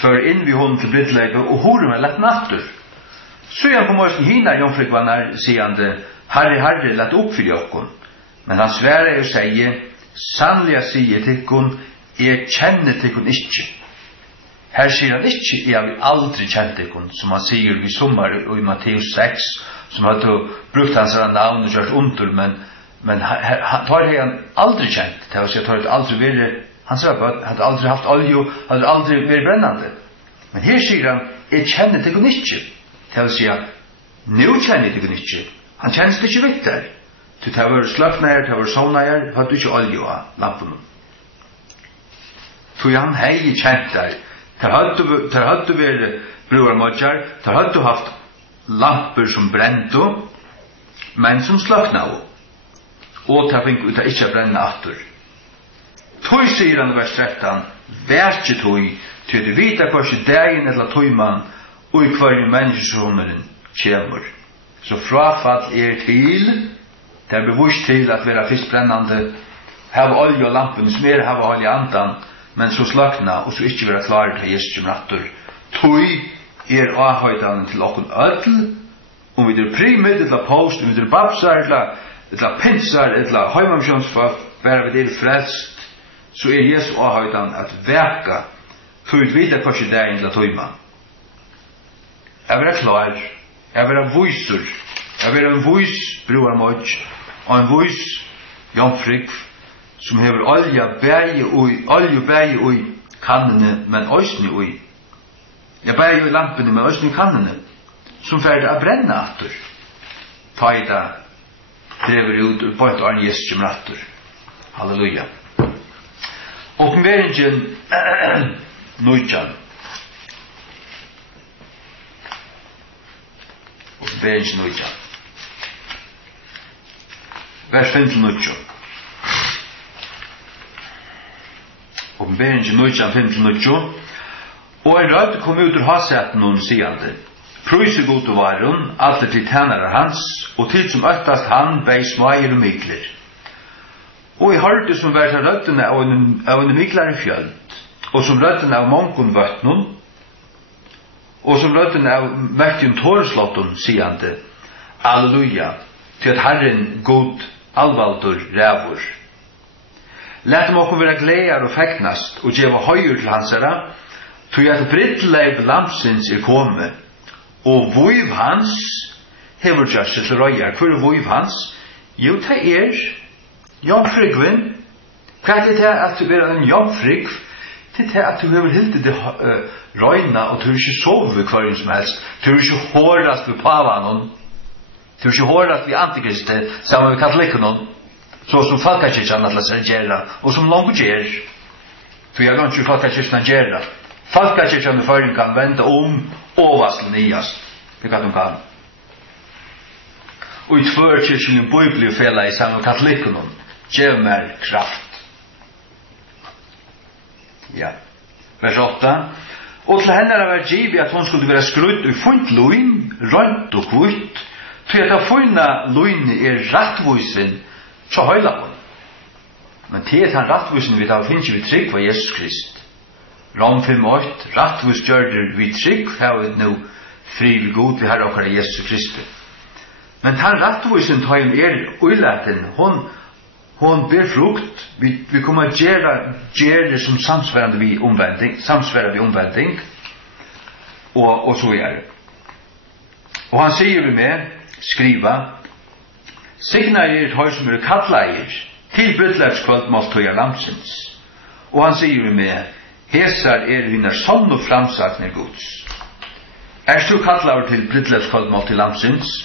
fører inn vid honom til brydleide, og horen var lagt natter. Så han på morgen hina jomfrikvannar, sier han det, Herre, lett opp for jokken. Men han sværer og sier, sannlig sier tikkun, jeg kjenner tikkun ikke. Her sier han ikke, jeg har aldri kjent tikkun, som han sier i sommar og i Matteus 6, som hadde brukt hans navn og gjort under, men tar han aldri kjent, det vil si at han aldri vært, han hadde aldri haft olje, hadde aldri vært brennende. Men her sier han, jeg kjenner tikkun ikke. Det vil si at, nå kjenner tikkun ikke. Han kjennes det ikke vitt der. Til det var sløkneier, det var sovneier, hadde ikke olje av lampen. Så han hei kjent der. Der hadde vært bror og modjar, der hadde haft lamper som brente, men som sløkna av. Og der fikk ut ikke brenne atter. Tøy sier han i vers 13, vær ikke tøy, til du vet at kanskje dagen eller tøyman, og i hver menneskesoneren kommer. Så frafall til, det er bevist til at være fyrst brennande, hava olje og lampen, som hava olje andan, men så slakna, og så ikke være klar til Jesus som rattur. Tøy avhøydan til okkun ødel, om vi primid, eller post, om vi babsar, eller pinsar, eller heimamsjonsfolk, bare vi frelst, så Jesus avhøydan at verka, for vi videre kanskje dagen til tøyman. Jeg vil klar, jeg vil voiser, jeg vil en vois, bror Moj, og en vois, jomfrik, som hever olje bæge ui kannene, men òsne ui. Jeg bæge ui lampene, men òsne kannene, som ferdig å brenne atter. Ta i da, drever ut, og bort arn Jesus som atter. Halleluja. Åpenberingen, nøytjan. Åpenberingen nøytjan. Vers 5-9. Åpenberingen nøytjan 5-9. Og en rød kom ut ur hasetten og siande, Prøyse god og varon, alle til tænare hans, og til som øttast han bei smager og mikler. Og i hørte som vært av røttene av en miklare fjöld, og som røttene av mongon vøttnum, og som røttene av merkjum tåreslotten, siande, Alleluja, til at Herren god alvaldur rævur. Læt dem okkur vera glejar og feknast, og djeva høyur til hansara, tog at brittleib lampsins komme, og voiv hans hever just til røyar. Hvor voiv hans? Jo, det jomfrikven. Hva er det at du er en jomfrikv? Det er at du hever hildet det røyna, og du er ikke sove hver som helst. Du er ikke hårdast ved pavanen. Du er ikke hårdast ved antikristet, sammen med katolikken, så som Falkakirken atlas gjerra, og som langt gjer. Du er ikke Falkakirken gjerra. Falkakirken i føring kan vende og vassle nyast. Det kan de kan. Og i tvørkirken i Bibelen fela i sammen med katolikken, gjev mer kraft. Ja. Vers 8. Og til henne var givet at hun skulle være skrudd og funnet loin, rønt og kvitt, til at å funne loin rettvoisen så høyla hun. Men til at han rettvoisen vi da finnes vi trygg for Jesus Krist. Rom 5:8, rettvis gjør vi trygg, her vi nå fri vi god vi herre okkar Jesus Kristus. Men han rettvoisen tar uilaten, hon ber frukt, vi kommer gjøre det som samsvarende vi omvending, og så er det. Og han sier vi med, skriva, signar høy som kalleier, til bruddelagskvöld måltøya lamsens. Og han sier vi med, hesar vinner sånn og framsakner gods. Du kallar til bruddelagskvöld måltøya lamsens?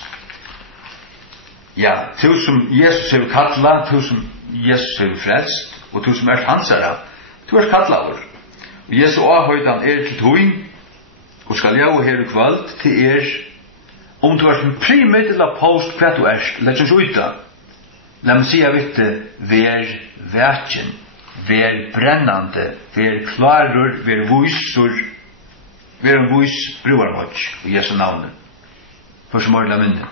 Ja, du som Jesus har kallat, du som Jesus har frelst, og du som hansara, du kallar. Og Jesus avhøydan til tøyn, og skal jeg her i kvöld til om du som primiddel av post hva du lett oss uta. La meg si vitte, vær verken, vær brennande, vær klarur, vær vysur, vær en vys bruarvåts, i Jesu navn. For som orla minne.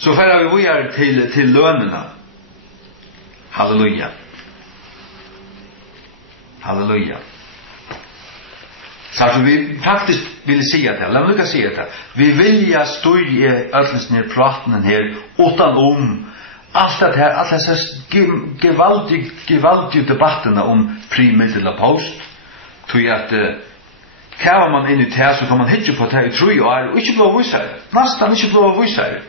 Så færa vi er til lønene. Halleluja. Halleluja. Så vi faktisk vil si det. La meg ikke si det. Vi vilja støye ødelsene praten her utan alt det her, alle disse gevaldige debattene primiddel og post. Tog at kæver man inn i det, så kan man hitje på det i 3 år, og ikke blå vise det. Nesten ikke blå vise det.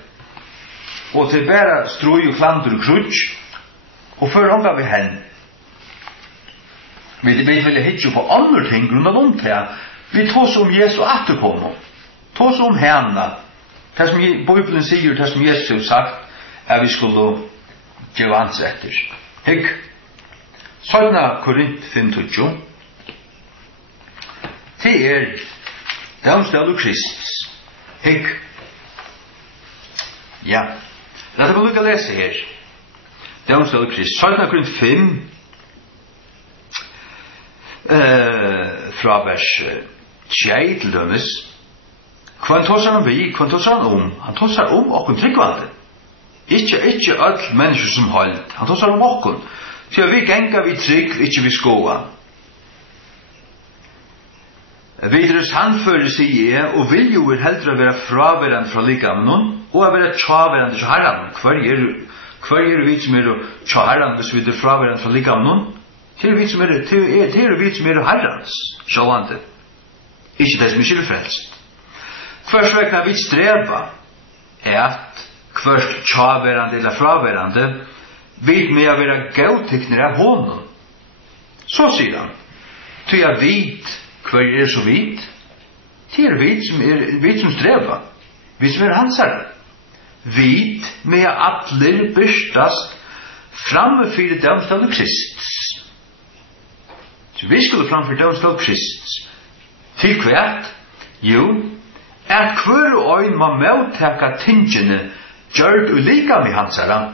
Og til bare strøy og klander og krutsk, og før hånda vi hen. Vi vil hitje på andre ting grunn av vi tås Jesu atterkommer. Tås henne. Det som Bibelen sier, det som Jesus har sagt, vi skulle gjøre hans etter. Hikk. 17 Korint 5:20. Det domstad og Kristus. Hikk. Ja. La det lukke å lese her. Domstad og Kristus. 17 Korint 5 fra vers 6 til dømes. Hva han tåsar han vi, hva han tåsar han om? Han tåsar om okken tryggvande. Ikke alle mennesker som holdt. Han tåsar om okken. Så vi genga vi trygg, ikke vi skoa. Videre sannfører sier og vil jo heldre være fraværende fra likamnen, og være tjaværende til herren. Hver vi som tjaværende hvis vi fraværende fra likamnen? Det vi som herrens, sjåvande. Ikke det som ikke er frelst. Først vekna vi streva at hvert tjaværende eller fraværende vid med å være gautikner av hånden. Så sier han, til jeg vid hver så vid, til vid som streva, vi som hansare. Vid med atler bystast framfyrir domstad Kristus. Så vi skulle framfyrir domstad Kristus. Til hvert? Jo, at hver og øyn må møtteka tingene gjørt ulika med hansara,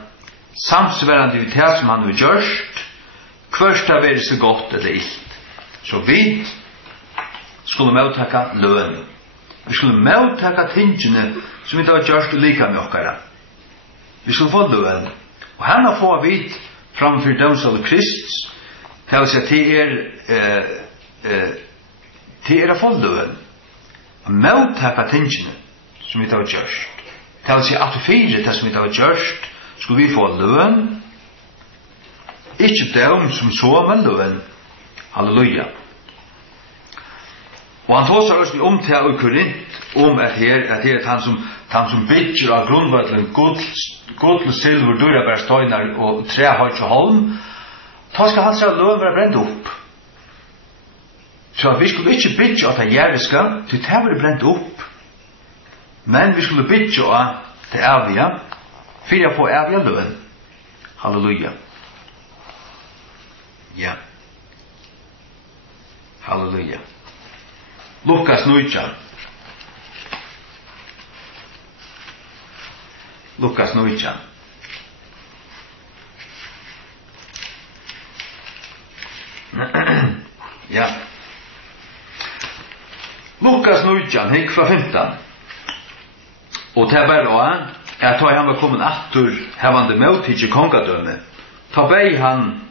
samsvarande ut her som han har gjørst, hverst har vært så godt eller illt. Så vi skulle møtteka løn. Vi skulle møtteka tingene som vi har gjørst ulika med okkara. Vi skulle få løn. Og henne får vi framfyr domstad Kristus, til å si til å få løn. Møtteka tingene som vi har gjørst. Det vil si at du fyrer det som vi har gjørst, skulle vi få løn. Ikke dem som så, men løn. Halleluja. Og han tås også til i Korint, at her er han som bygger av grunnvattelen guld, silver, dyrabærstøyner og trehøyt og holm. Da skal hans løn være brent opp. Så vi skulle ikke bygge av det jæviska, til det var brent opp. Men vi skulle bygge av det evige, for å få evige løn. Halleluja. Ja. Halleluja. Lukas 9. Lukas 9. Ja. Lukas 9, hikk fra 15. Og det var også, at da han var kommet aftur, hevande møtidje kongadømme, ta bei han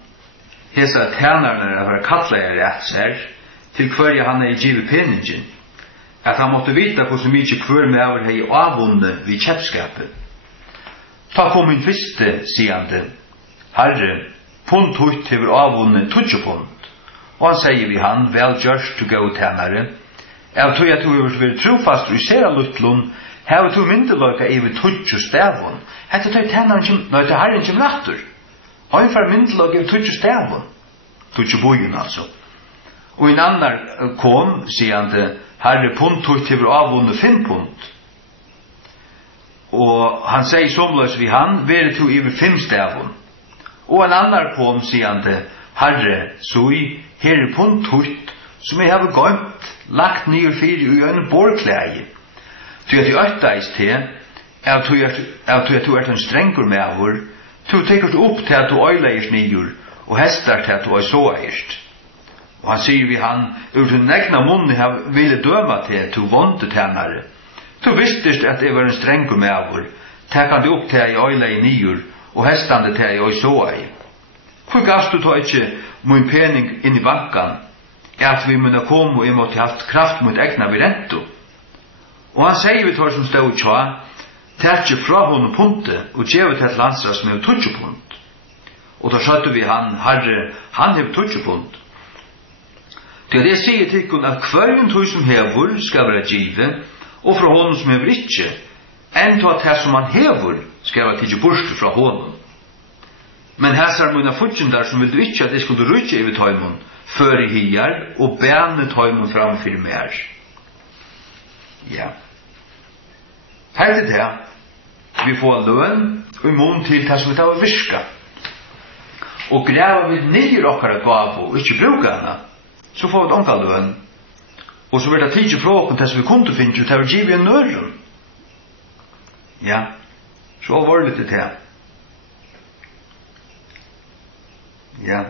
hesa tænarne av kattleir rett seg, til hver han givet penningen, at han måtte vite hvordan mykje hver med over hei avvunnet vid kjeppskapet. Ta kom min fyrste, siande, Herre, pund hutt hever avvunnet 20 pund. Og han sier vi han, vel gjørst du gå tænare, av tog at du hever vært trofast og ser av luttlun, hever du myndeløyka iver 20 stavun. Hette tog tænaren, nei, til herren kjem nattur. Og han får myndeløyka iver 20 stavun. 20 bojen altså. Og en annan kom, siande, Herre, pund hutt hever avvunnet 5 pund. Og han sier somløs vi han, vere to iver 5 stavun. Og en annan kom, siande, Herre, soi, her pund hutt, som jeg har gømt, lagt nyer fyrir i en borklæge. Til at jeg økteist til, av til at du en strengur med avur, til at du opp til at du øyleis nyer, og hestar til at du så eist. Og han sier vi han, ur til negna munni har ville døma til du vonde tænare. Du visstest at jeg var en strengur med avur, tekkan du opp til at jeg øyleis nyer, og hestande til at jeg så eist. Hvor gavst du ta ikkje mun pening inn i bankan, at vi munna komme og jeg måtte haft kraft mot egna vid rento. Og han sier vi tar som stod tja, tætje fra hon punte, og djeve til et landsras med 20 pund. Og da skjøtte vi han, Herre, han hev 20 pund. Til det sier tikkun at hverjum tog som hever skal være givet, og fra honom som hever ikkje, enn til at det som han hever skal være tidje borste fra honom. Men hæsar munna futjendar som vil du ikkje at jeg skulle rydje i tøymon, før i hyar, og bæne tøymon framfyr mer. Ja. Her til det, vi får løn, og i mån til det som vi tar virka. Og greva vi nyer okkara gav, og ikkje bruka hana, så får vi onka løn. Og så vil det tidje fra okken til som vi kunne finne, og det vil giv en nøren. Ja. Så var det litt til. Ja.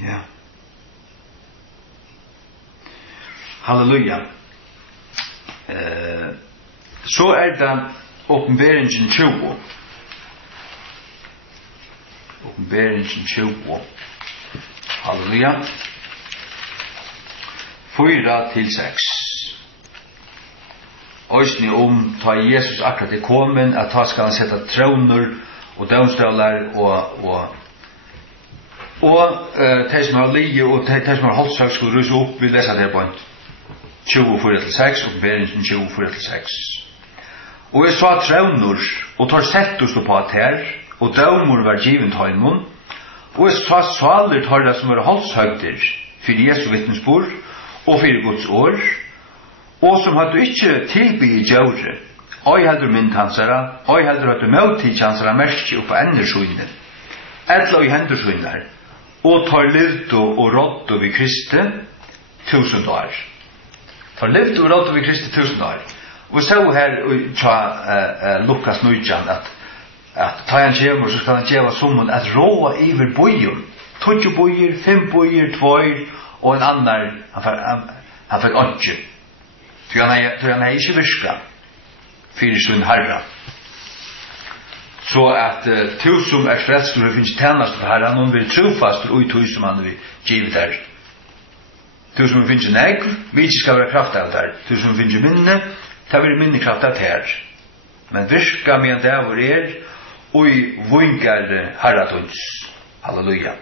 Ja. Halleluja. Så det åpenberingen 20. Åpenberingen 20. Halleluja. 4-6. Øysni ta Jesus akkurat i komen, at ta skal han sette troner og domstolar og de som har lige og de som har holdt seg skulle ruse opp, vi leser det på 20-4-6 og beringen 20-4-6. Og jeg sa troner og tar sett oss på at her og domor var givet høymon og jeg sa saler tar det som var holdt høgter for Jesu vittnesbord og for Guds år, og som hadde ikke tilbyr djøre, og jeg hadde myndhansere, og jeg hadde hadde møtidkjansere merke oppe endersøyne, etla i hendersøyne, og tar levd og rådd ved Kristi 1000 år. Tar levd og rådd ved Kristi 1000 år. Og så her ta Lukas 9, at ta han kjemer, så skal han kjeva sommen at råa iver bøyen, 20 bøyer, 5 bøyer, 2 og en annan, han fikk åndsje. For han er ikke virka fyrir sin herra. Så at som frelst og finnes tennast for herra, noen vil trofast og i som han vil givet der. Som finnes negv, vi ikke skal være kraft av der. Som finnes minne, det vil minne kraft av her. Men virka med det hvor og i vungar herra tons. Halleluja.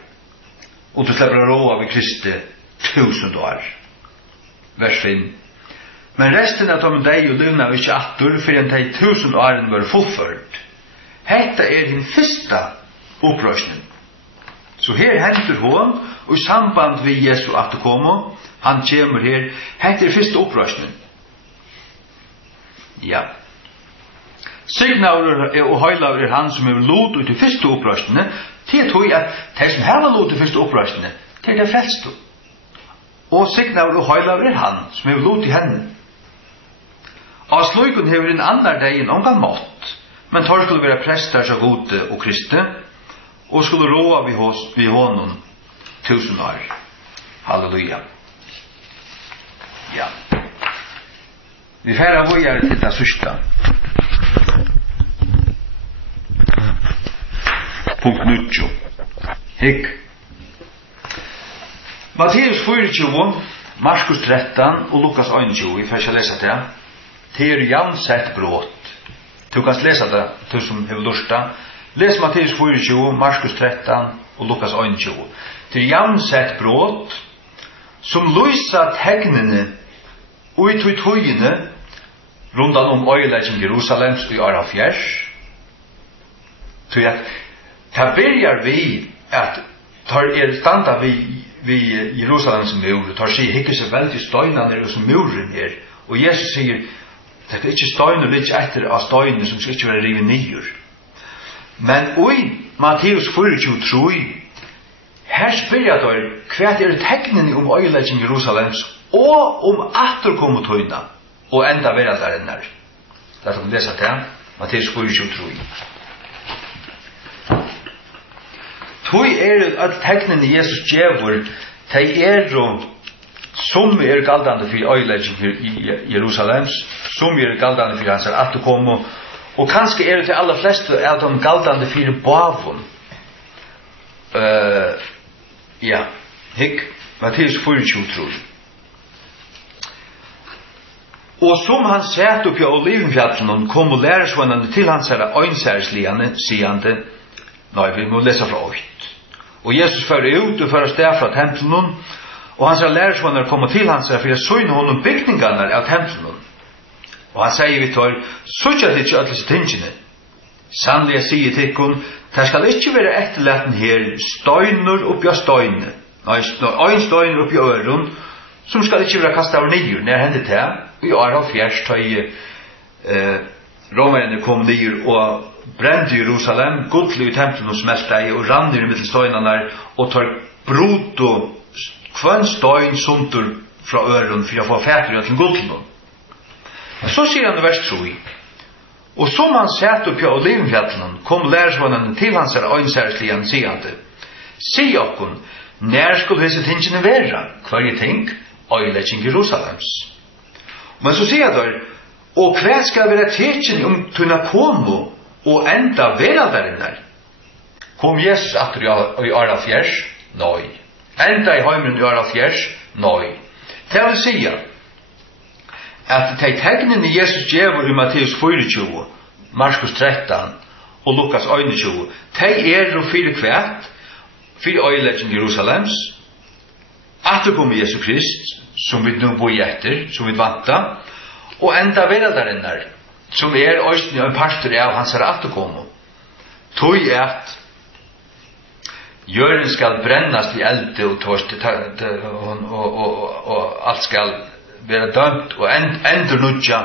Og du slipper å råa ved Kristi 1000 år. Vers 5. Men resten av dem deg og lønna ikke attur, for en de 1000 åren var fullført. Hetta den første opprøsningen. Så her henter hun, og i samband med Jesu at komme, han kommer her, hetta første opprøsningen. Ja. Signaur og høylaur han som er lot ut i første opprøsningen, til tog at de som har lot i første opprøsningen, til det frelste. Og signaur og høylaur han som er lot i henne. Av sløyken hever en annar deg en omgang mått, men tar skulle være prester så gode og kristne, og skulle råa vi honom 1000 år. Halleluja. Ja. Vi færa vojar til det sørsta. Punkt 9. Hikk. Matteus 24, Markus 13 og Lukas 21, vi får ikke lese det. Det jamsett brot. Du kan lese det, du som har lust. Les Matteus 24, Markus 13 og Lukas 21. Det jamsett brot, som løsa tegnene og i tøyene rundan øyelegging Jerusalems og i Arafjers. Så at det byrjar vi at tar standa vi Jerusalems mur, tar sig hikker seg veldig støynene som muren her. Og Jesus sier, det er ikke støyner litt etter av støynene som skal ikke være rivet nyer. Men i Matteus 24, her spyrir jeg hva tegnene øyelegging Jerusalems og atterkommetøyna og enda veraldarinnar. Lad oss lesa det, Matteus 24. Tøy at tegnene Jesus djevor, de som galdande for øyelegging i Jerusalems, som galdande for hans atterkomme, og kanskje det til aller fleste at de galdande for bavun. Ja, hikk, Matteus 24. Og som han sett opp i Olivenfjallen, kom og lærersvannene til hans øynsærsligane, sigande, nei, vi må lese fra 8. Og Jesus fører ut og fører sted fra tempelen, og hans lærersvanner kommer til hans for å søgne honom bygningarna av tempelen. Og han sier vi tar, «Søkja det ikke alle tingene. Sannlig jeg sier til ikon, det skal ikke være etterlaten her støyner oppi av støyne, ein støyner oppi av øren, som skal ikke være kastet av nyer, når hendet det, og i år av fjers, da romerne kom nyer og brände Jerusalem, godlig i tempelen og smelte i, og rann i mittel støynene, og tar brot og kvann støyn sunter fra øren, for å få fætter til godlig. Så sier han i vers 3, og som han sett opp i Olivenfjallen, kom lærersvannene til hans øynsærsligen, sier han det. Sier okkon, når skulle disse tingene være? Hver ting? Øyelegging Jerusalems. Men så sier han, og hva skal være tekjen tunna komo, og enda veraldarinnar? Kom Jesus atter i Arafjers? Nei. Enda i heimren i Arafjers? Nei. Det vil sige at de tegnene Jesus djevor i Matteus 24, Markus 13 og Lukas 21, de og fire kvært, fire øyelegging Jerusalems, atterkom Jesu Krist, som vi nå bor etter, som vi vanta, og enda veraldarinnar, som øysten en pastor av hans atterkomo. Tog at jøren skal brennast i elde og torst, og alt skal være dømt og endur nudja,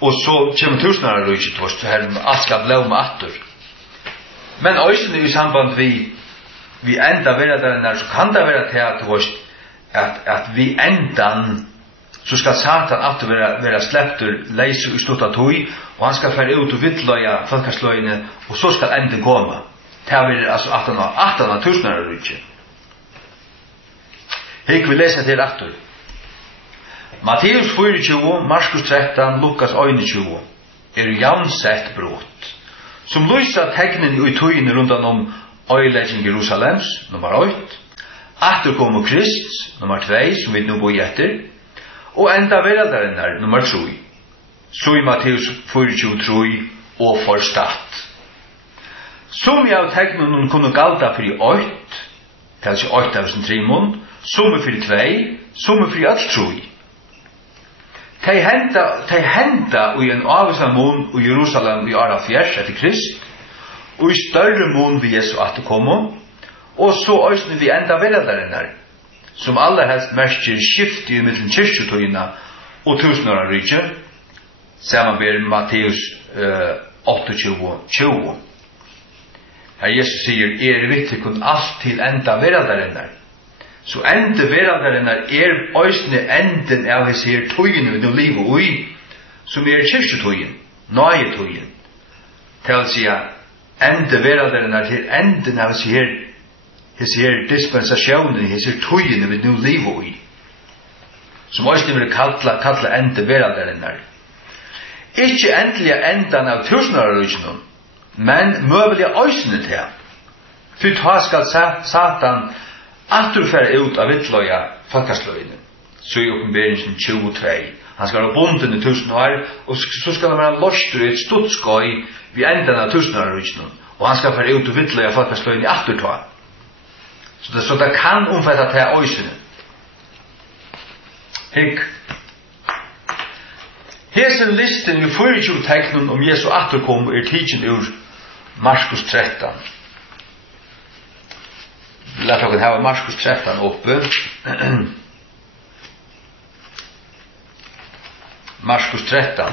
og så kommer tusenar av rujt torst, her alt skal blå med atter. Men øysten i samband vi enda veraldarinnar, så kan det være til at torst, at vi endan så skal Satan atter være sleptur leise i stutta tøy, og han skal fære ut og vittløya folkesløyene, og så skal enden komme. Det er altså 18.000 av rydtje. Hikk vi lese til atter. Matteus 24, Markus 13, Lukas 21 jamsett brot, som lyser tegnen i tøyene rundan øyelegging Jerusalems, nummer 8, atterkom Krist, nummer 2, som vi nå bor etter, og enda veraldarinnar, nummer 3. Så i Matteus 24, og forstatt. Som jeg av tegnen kunne galda for i 8, kanskje 8.003 mån, som for i 2, som for i 3. De henta i en avvisan mån i Jerusalem i Arafjers etter Krist, og i større mån vi Jesu atterkomo, og så øyne vi enda veraldarinnar, som aller helst merker skift i middelen kyrkjutøyina og tusenåra rydtje, samanber Matteus 28:20. Her Jesus sier, viktig kun alt til enda veraldarinnar. Så enda veraldarinnar øysne enden av hans her tøyene vi nå liv og ui, som kyrkjetøyen, nøyetøyen. Til å si ende veralderen til enden av hese her dispensasjonen, hese her tøyene vi nu lever i. Som også vil kalla ende veralderen Ikke endelig endan av tusenårrujnen, men møvelige øysene til. Ty ta skal Satan aturfære ut av vittløya folkesløyene. Så i oppenberingen 22. Han skal ha bonden i 1000 år, og så skal han være lostur i et stutskøy ved endan av tusenårrujnen, og han skal fære ut av vittløya folkesløyene i aturtøy. Så det kan omfatta til øysene. Hikk. Hesen listen i 24 teknen om Jesu atterkom tidsen ur Markus 13. Lett dere ha Markus 13 oppe. Markus 13.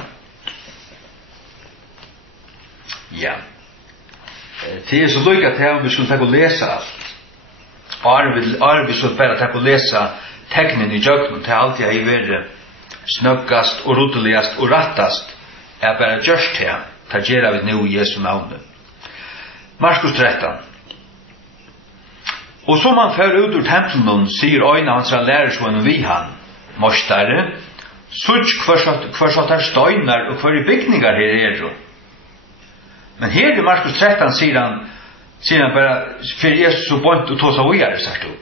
Ja. Det så lukket til om vi skulle ta og lese alt. Og vi skulle bare ta og lese teknen i jøkken til alt jeg har snøggast og ruddeligast og rattast bare gjørst her, ta gjerra vi nu i Jesu navn. Markus 13. Og som han fører ut ur tempelen, sier øyne hans lærersvån vi han, mostare, sutt hver støynar og hver bygningar her Men her i Markus 13 sier han bare, for Jesus så bort og tås av ugjere, sagt du.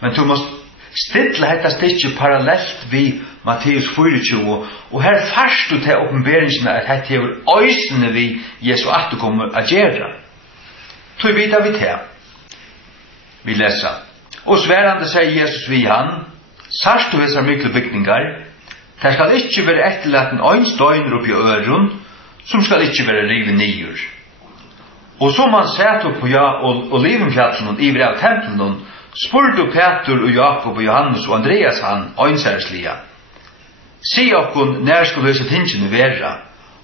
Men du måst stilla hetta stikki parallelt vi Matteus 24 og her fast du til oppenberingen at hetta hevur øysene vi Jesu atterkommer a gjera. Tog vita vi til. Vi lesa. Og sværande sier Jesus vi han, sarst du hesar mykle bygningar, der skal ikkje være etterlaten ein støyner oppi øron, som skal ikkje være rive nyer. Og som han sett opp på Olivenfjallen iver av tempelen, spurte Peter og Jakob og Johannes og Andreas han, øynsærslige. Si okkon nær skulle disse tingene være,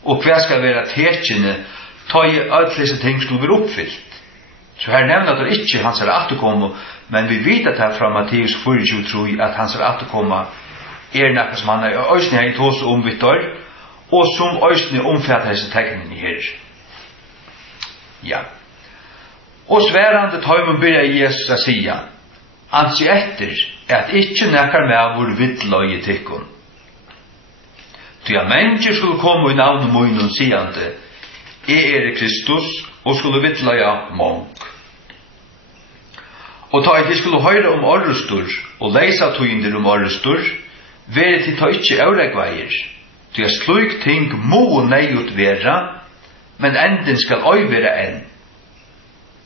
og hva skal være tekene, ta i alle disse ting skulle være oppfylt. Så her nevner det ikke hans atterkomme, men vi vet at her fra Matteus 24 at hans atterkomme nekka som han øysene har tås omvittar, og som øysene omfatter disse teknene her. Ja. Og sværande tøymon byrja Jesus a sia, ansi etter at ikkje nekkar med vår vittløye tikkun. Ty a mennesker skulle komme i navn munnen siande, Kristus, og skulle vittløya monk. Og ta at de skulle høyre om orrestur, og leisa tøynder om orrestur, vere til ta ikkje auregveier, ty a sluk ting må neiut vera, men enden skal oi vera enn.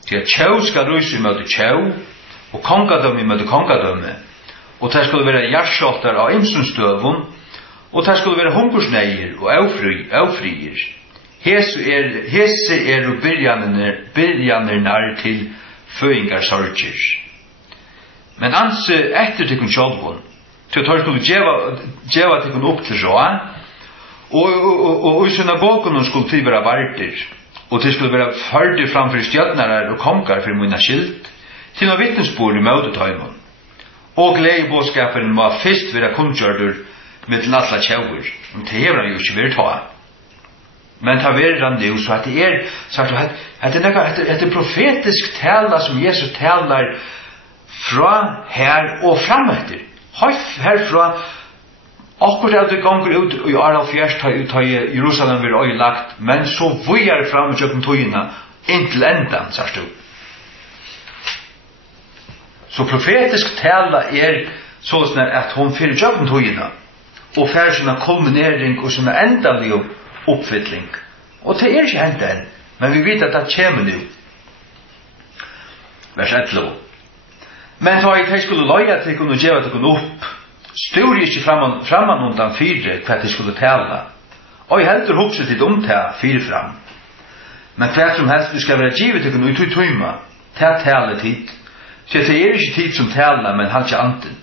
Ty a tjau skal røyse møte tjau, og kongadømme møte kongadømme, og der skulle være hjertskjoltar av imsunstøvun, og der skulle være hungersneier og aufrier. Hese og byrjanernar til føingar sorger. Men anse etter tikkun sjolvun, til at skulle djeva tikkun opp til råa, og i synagogen skulle til være varter, og til skulle være ferdig framfor stjøtnarar og kongar for munna skilt, til noe vittnesbord i møtetøymon. Og gledebåskapen må først være kundgjørdur med til natla tjaugur, men det hever han jo ikke vært ta. Men ta være han det, så at det sagt at det profetisk tala som Jesus talar fra her og frametter. Herfra, akkurat at det ganger ut i Aral Fjers, ta i Jerusalem vil øyelagt, men så vujar fram i kjøkken tøyina, inntil endan, sagt du. Så profetisk tala sånn at hon fyrir kjøkken tøyina, og fyrir sånne kulminering og sånne endalige oppfylling. Og det ikke hendt enn, men vi vet at det kommer nu. Vers 11. Men da jeg skulle løye til å gjøre til å opp, stod jeg ikke framan undan fire hva jeg skulle tale, og jeg heldur hokset litt til fire fram. Men hva som helst vi skal være givet til å ut i tøyma, til tale tid, så det ikke tid som tale, men han ikke anten.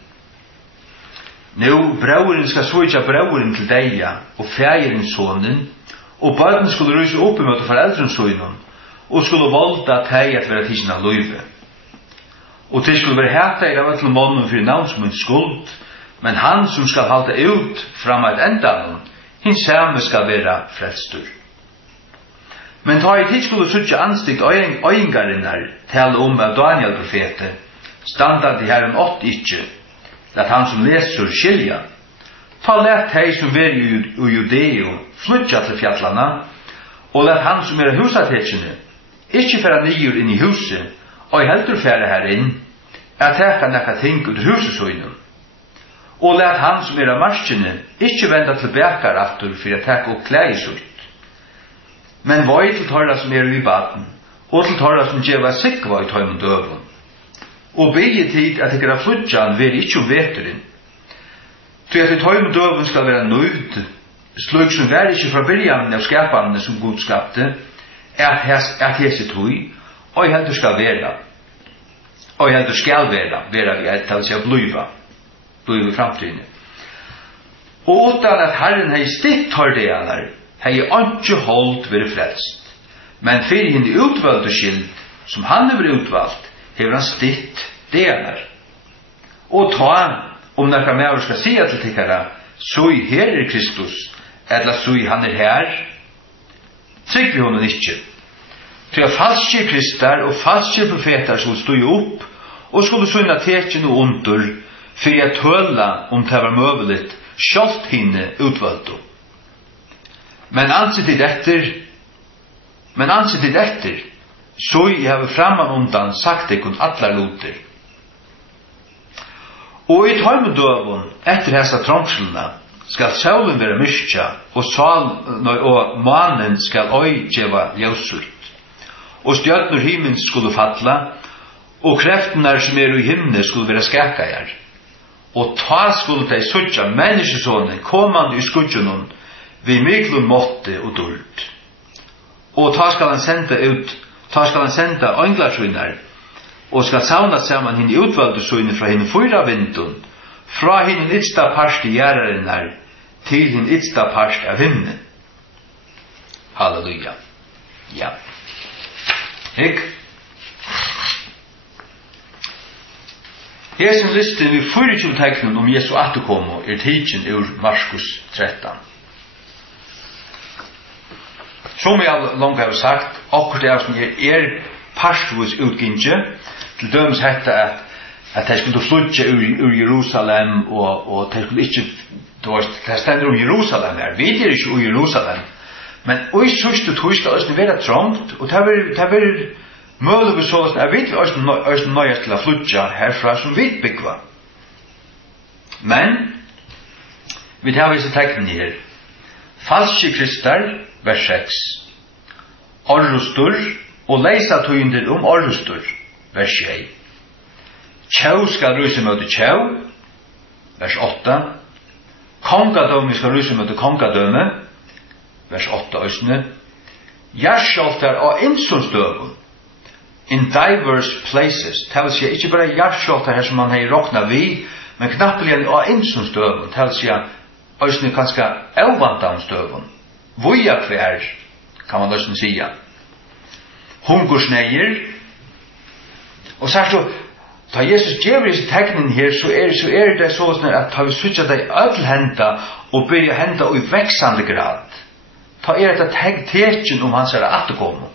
Nå, brauren skal svøyja brauren til deia, og fægeren sonen, og barnen skulle røyse opp i møte foreldrens sonen, og skulle volda teg at være tidsen av løyve. Og det skulle være hætta av alle månen for navnsmunds skuld, men han som skal halda ut fram et endan, Hin samme skal være frelstur. Men ta i tid skulle suttje anstikt øyengarinnar tale av Daniel profete, standard i herren 8 ikkje, at han som leser skilja. Ta let hei som ver i Judeo flutja til fjallana, og let han som husatekjene ikkje færa nyur inn i huset, og heldur færa her inn, at teka nekka ting ut husesøynum. Og let han som marskjene ikkje venda tilbaka aftur for å teka opp klægisult. Men voi til tørra som i baden, og til tørra som djeva sikva i tøymon døvun. Og bygge tid at ikkje flutjan ver ikkje veterin. Så at i tøymon døvun skal være nøyd, slug som ver ikkje fra byrjan av skapane som god skapte, at hese tøy, og heldur skal vera. Og heldur skal vera vi et tal seg bluiva i framtiden. Og utan at Herren hei stitt tørdeanar, hei ikke holdt være frelst. Men fyrir henne utvalgte skild, som han har utvalgt, hever han stitt deanar. Og ta, om nekka mever skal sia til tikkara, så i her Kristus, eller så i han her, trygg vi honom ikkje. For falske kristar og falske profeter skulle stå opp, og skulle sunna tekje noe under, for jeg tøla om det var møveligt, sjalt henne utvalgte. Men ansitt i etter, så jeg har framman undan sagt ikon atlar loter. Og i tøymundøvun, etter hessa tromslena, skal saulen være myrkja, og manen skal øygjeva ljósurt. Og stjørnur himmels skulle falla, og kreftene som i himne skulle være skakajar. Og ta skulle de suttja menneskesåne kommande i skudjunnen, vi myklun måtte og dult. Og ta skal han senda ønglarsvinnar, og skal sauna saman hinn utvalgte søyne fra hinn fyra vindun, fra hinn ytsta parst i gjerarinnar, til hinn ytsta parst av himne. Halleluja. Ja. Hikk. Hesen listen vi 24 teknen om Jesu attekomo tidsen ur Markus 13. Som jeg langt har sagt, akkurat det som parstvis utgynge, til dømes hette at de skulle flutje ur Jerusalem, og de skulle ikke, det stender om Jerusalem her, vi er ikke ur Jerusalem, men oi sørste tog skal også være trångt, og det er møller vi så, jeg vet vi også nøyest til å flutja herfra som vi byggva. Men, vi tar visse teknen her. Falske kristar, vers 6. Orrustur, og leisa tøynder om orrustur, vers 6. Tjau skal ruse møte tjau, vers 8. Kongadømme skal ruse møte kongadømme, vers 8 òsne. Gjerskjoltar og innsonsdøvun, in diverse places. Det vil si ikke bare gjerskjoltar her som man har råkna vi, men knappelig og innsonsdøvun. Det vil si òsne kanskje avvantamstøvun. Voja hver, kan man òsne sia. Hungersneier. Og særst da Jesus gjør disse tegnen her, så det sånn at da vi switcher deg ødel henta, og begynner henta i veksande grad, ta dette tegn om hans attekomo.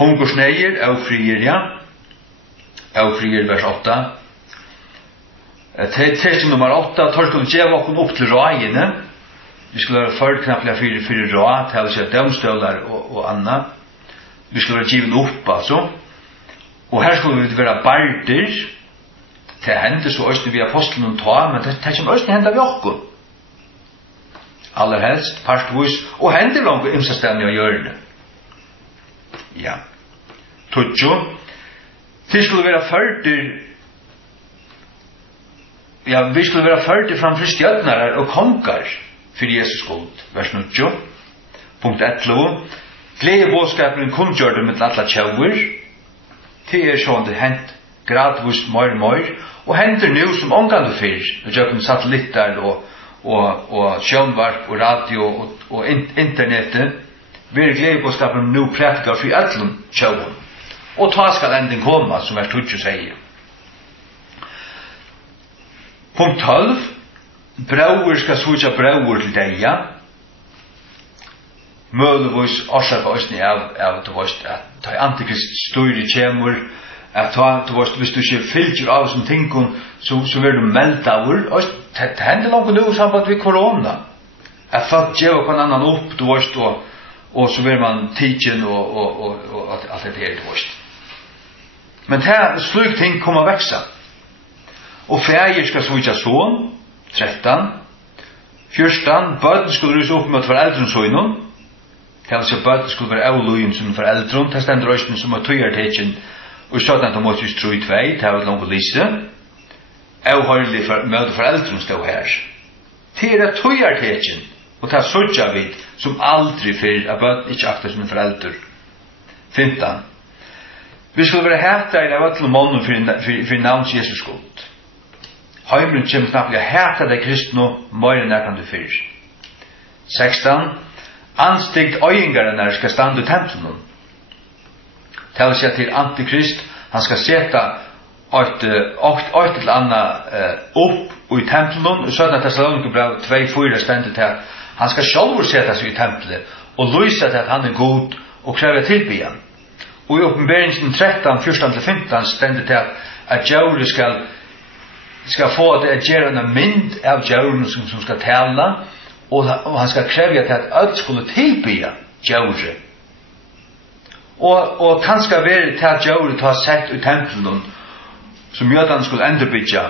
Hungersneier, aufrier, ja. Aufrier, vers 8. Tegn nummer 8, tar skulle gjøre okken opp til rågene. Vi skulle være førknapplige for råd, til å si dømstølar og anna. Vi skulle være givet opp, altså. Og her skulle vi være barder, til hende så østene vi apostelen ta, men det kommer østene hende vi okkur. Allerhelst, partvis, og hende langt imsastevne å gjøre det. Ja. Tudjo. Vi skulle være førder, ja, vi skulle være førder framfor stjøtnarar og kongar for Jesus skuld. Vers 9. Punkt 11. Glede bådskapen kunngjør det med alle tjauer. Det sånn det hent gradvis mer, og henter nå som omgående fyr, og kjøkken satellitter og sjønvarp og radio og internettet, vil gledebådskapen nå prætika for ætlum tjauen. Og ta skal enden komme, som Tudjo sier. Punkt 12. brauer skal switcha brauer til deia. Mølvis orsaka ossni av du veist at ta antikrist støyri kjemur at ta du veist hvis du ikke fylgjer av som tinkum så vil du meldaur og det hender langt nu samband med korona at folk gjør på en annan opp du veist og så vil man teachen og alt det her du veist men det slik ting kommer veksa og fægir skal switcha son 13 14 bøtten skulle rus opp mot foreldrensøynum det vil si bøtten skulle være avløyen som foreldren det stender røysten som er tøyartetjen og sånn at de måtte just tro i 2 det har vært langt å lise avhørlig møte foreldren stod her det er tøyartetjen og det er sånn vid som aldri fyrir at bøtten ikke akter som forelder 15 vi skulle være hætta i av alle måneder for navns Jesus god Heimren kommer snart å hæta deg kristne mer enn kan du fyrir 16 Anstikt øyengarene skal stande i tempelen. Det vil si til antikrist, han skal sette et eller annet opp i tempelen, og sånn at Thessalonikerbrev 2:4 stender til at han skal selv sette seg i tempelet, og lyse til at han er god, og kreve tilbyen. Og i Åpenbaringen 13:14-15 stender til at djauret skal få det at gjøre en mynd av djauren som skal tale, og han skal kreve til at alt skulle tilbya djauret. Og han skal være til at djauret har sett i tempelen som jødene skulle endrebygge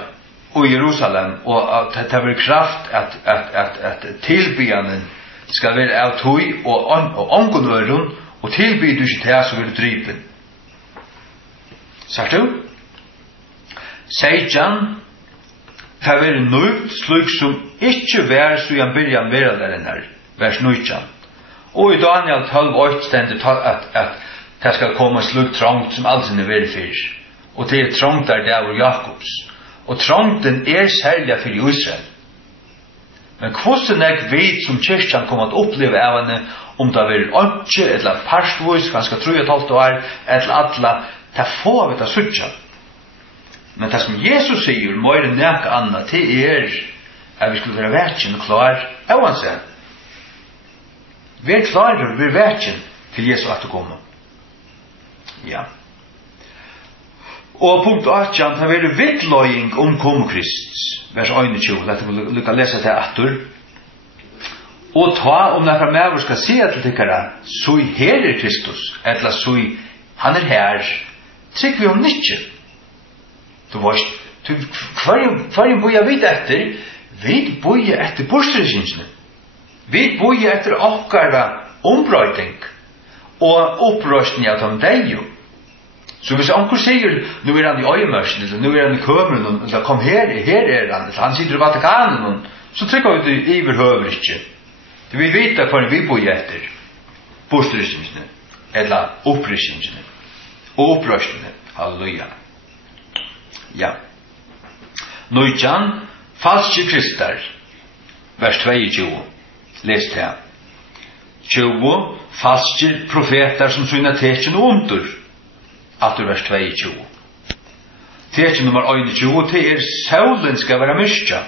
i Jerusalem, og at det har vært kraft at tilbyene skal være av tog og omgånøren, og tilbyr du ikke til så vil du drypen. Sagt du? Seijan det vil være nøyt slik som ikke vær så han byrja vera der enn her, vers 19. Og i Daniel 12:8 stendet at det skal komme slik trångt som aldri er vært fyrir. Og det er trångt der det var Jakobs. Og trångten er særlig for Israel. Men hvordan jeg vet som kyrkjan kommer at oppleve av henne om det vil ikke, eller parstvis, ganske 3,5 år, eller alle, det får vi til suttja. Men det som Jesus sier, mer enn nek annet, det er at vi skulle være verken og klar, uansett. Vi er klare, vi er verken til Jesus at det kommer. Ja. Og punkt 8, det er vittløying om Krist, vers 21, dette vil lukka lese til atter. Og ta om nekka mever skal si til tikkara, så her er Kristus, eller så han er her, trykk vi om nikkje. Du veist, hver boi jeg vidt etter, vi boi etter bortstrysingsene. Vi boi etter okkara ombrøyting og opprøstning av dem deg jo. Så hvis onkel sier, nu er han i øyemørsen, eller nu er han i kømeren, eller kom her er han, eller han sitter i Vatikanen, så trykker vi det iverhøver ikke. Det vi vet hva vi boi etter bortstrysingsene, eller opprøstningsene, og opprøstningsene. Halleluja. Ja. Nøytjan, falske kristar, vers 22, lest her. 20, falske profeter som syna tekjen under, atter vers 22. Tekjen nummer 21, det er saulen skal være myrkja.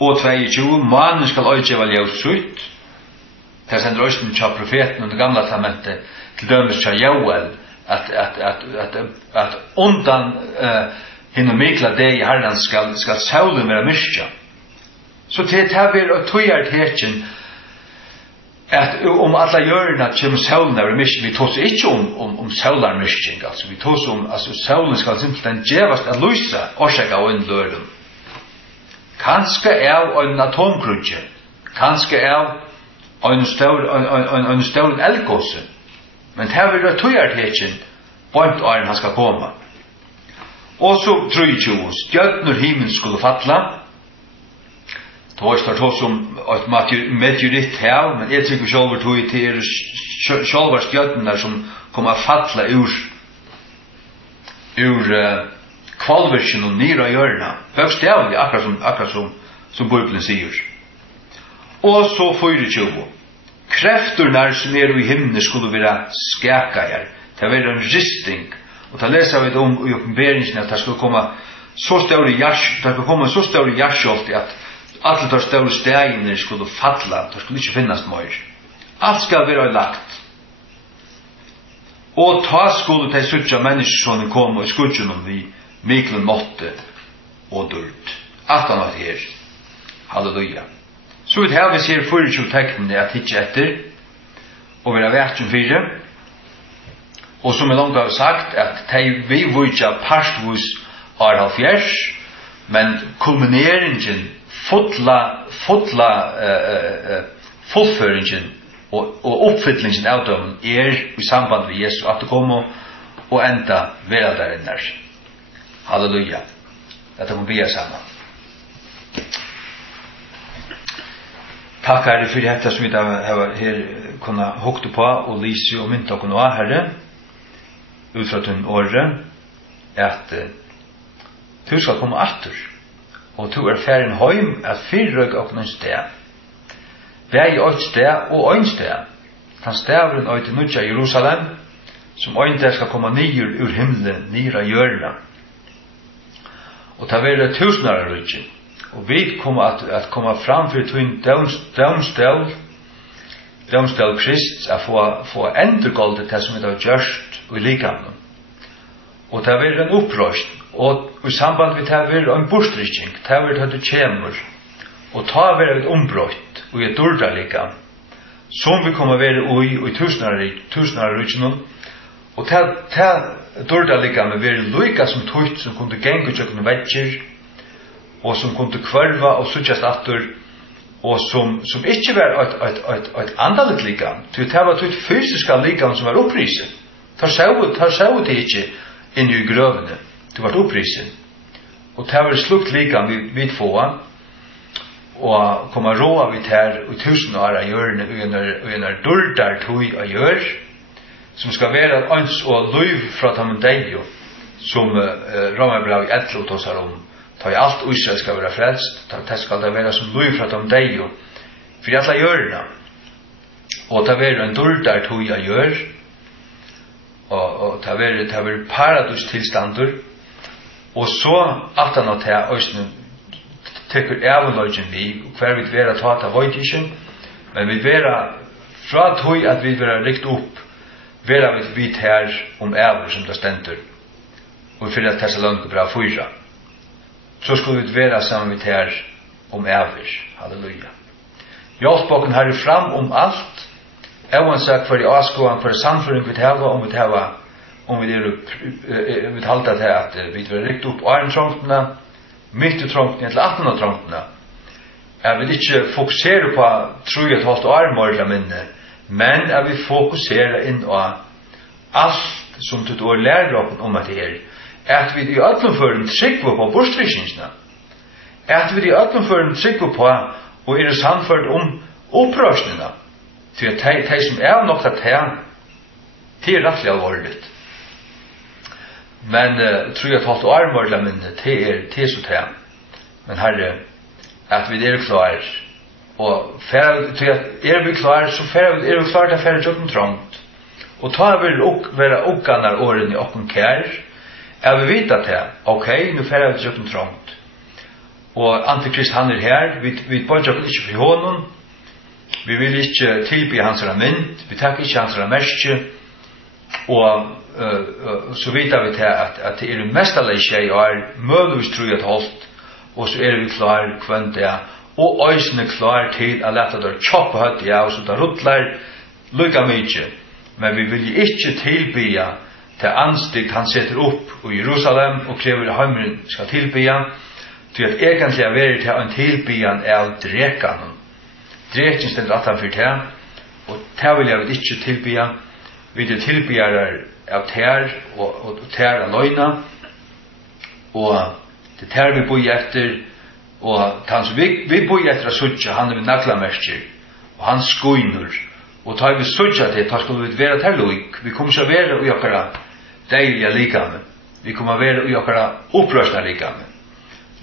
Og 22, mannen skal øytjeva ljøsutt. Det er sender øysten tja profeten under gamla testamentet, til dømes tja Joel, at undan hinnom mikla deg i herren skal saulen være myrkja. Så det her vil tøyart hetjen at alla hjørna kjem saulen være myrkja. Vi tås ikke om saular myrkjeng, altså vi tås om saulen skal simpelthen djevast a lysa orsaka og en løren. Kanskje av en atomkrutje, kanskje av en stor elgåse, men det vil være tøyartetjen bort åren han skal komme. Og så 23, stjøtner himmel skulle fatla. Det var start hos som et meteoritt her, men jeg tykker sjølver tog til sjølver stjøtner som kommer å fatla ur kvalversen og nyra hjørna. Bøkstavlig, akkurat som Bibelen sier. Og så 24. Krefterna som er i himne skulle være skakajar. Det var en risting. Og da leser vi om i Åpenbaringen at det skulle komme så stor hjärs, det ska komma så stor hjärskjolt att alla de stora städerna skulle falla, det skulle inte finnas mer. Allt ska vara lagt. Og ta skulle de suttja menneskene komme i skudgen om vi miklen måtte og dult. Alt annet her. Halleluja. Så vi har vi ser 24 teknene at hitje etter og vi har vært som 4. Og som langt har sagt at de vi vujtja parstvus har halvfjers, men kulmineringen, fullføringen og oppfyllingen av dem i samband med Jesus at det kommer og enda vera der inne. Halleluja. Dette må be sammen. Takk Herre for dette som vi har her kunnet hukte på og lyse og mynte og nå, Herre, ut fra din åre, at du skal komme atter, og du ferdig heim at fyrrøk og noen sted. Vei og et sted og ein sted. Han stavren og til Nudja Jerusalem, som ein der skal komme nyer ur himmelen, nira hjørna. Og ta være 1000 rydgen. Og vi kommer at komme fram for tvinn domstel Krist, at få endregoldet til som vi har gjørst og i likamnen. Og ta være en opprøst, og i samband med ta være en borstrykking, ta være til du kjemur, og ta være et ombrott og et dårdalikam, som vi kommer være i tusenar rydgen, og ta dårdalikam være loika som tøyt som kunne genge utjøkken vekker, og som kunne kvarva og suttjast atter, og som ikke var et andaligt likam, til det var et fysiska likam som var opprisen. Tar sjau det ikke inn i grøvene, det var opprisen. Og det var slukt likam vid få, og kommer råa vidt her i 1000 år av hjørne, og en dårdar tog av gjør, som skal være ans og løyv fra Tamundeio, som Romerbrev 11 tåsar om, ta i alt Israel skal være frelst, det skal det være som løyv fra Tamundeio, for alle hjørna, og ta være en dårdar tog av gjør, og ta være paradistilstander, og så at han at jeg også tekur evanlogien vi, hver vi vera tata vøytisjen, men vi vera fra tøy at vi vera rikt opp, vera vi vidt her ever som det stender, og vi fyrir Thessalonike bra 4. Så skulle vi vera sammen vidt her ever. Halleluja. Hjelpboken her fram alt, evansak for i avskoan, for samføring vi hava, om vi halda til at vi vera rikt opp arentrångtene, mitt i trångtene til 18 trångtene. Jeg vil ikke fokusere på 3,5 år morgen minne, men jeg vil fokusere inn på alt som du lærer opp om at det at vi i ødlomføren trykker på borstrykkingsene, at vi i ødlomføren trykker på og samført om opprørsningene, til at de som nok at det rettelig alvorlig. Men 3,5 år morgen minne, det så til. Men Herre, at vi klar, og vi klar, så vi klar til færre tjokken trångt. Og ta vil være okkanar åren i okken kær, vi vite til, ok, nu færre vi tjokken trångt. Og Antikrist han her, vi bare tjokken ikke for hånden, vi vil ikke tilby hans mynd, vi takker ikke hans merke, og så vet vi til at det det mest av leisje muligvis tror jeg holdt, og så vi klar kvendt det, og øysene klar til å lette det kjoppe høtt, og så det ruttler lykka mykje. Men vi vil ikke tilbya til anstikt han setter opp i Jerusalem, og krever at heimeren skal tilbya, til at egentlig er til en tilbyan av drekanen. Dreken stender at han fyrt her, og det vil jeg ikke tilbya. Vi tilbyr av tær og tær av løgna, og det tær vi bor etter, og han som vi bor etter av suttja, han vi naklamerker, og han skoiner, og tar vi suttja til, tar skulle vi være til løg, vi kommer ikke være i okkara deilige likame, vi kommer være i okkara opprørsna likame.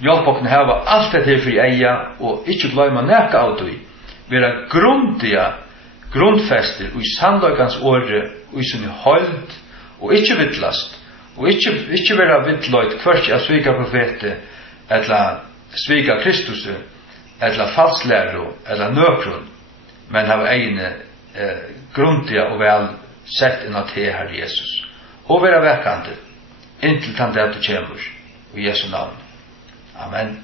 Hjelpåkene her var alt det til for eia, og ikke gløyma nekka av det, være grundiga, grundfester og i sannløkans åre og i sin høyld og ikke vittlast Og ikke være vittløyt kvart av svika profete, eller svika Kristus, eller falslæro, eller nøkron, men av egne grundiga og vel sett inn at det her Jesus. Og være vekkande, inntil han det du kjemur, i Jesu navn. Amen.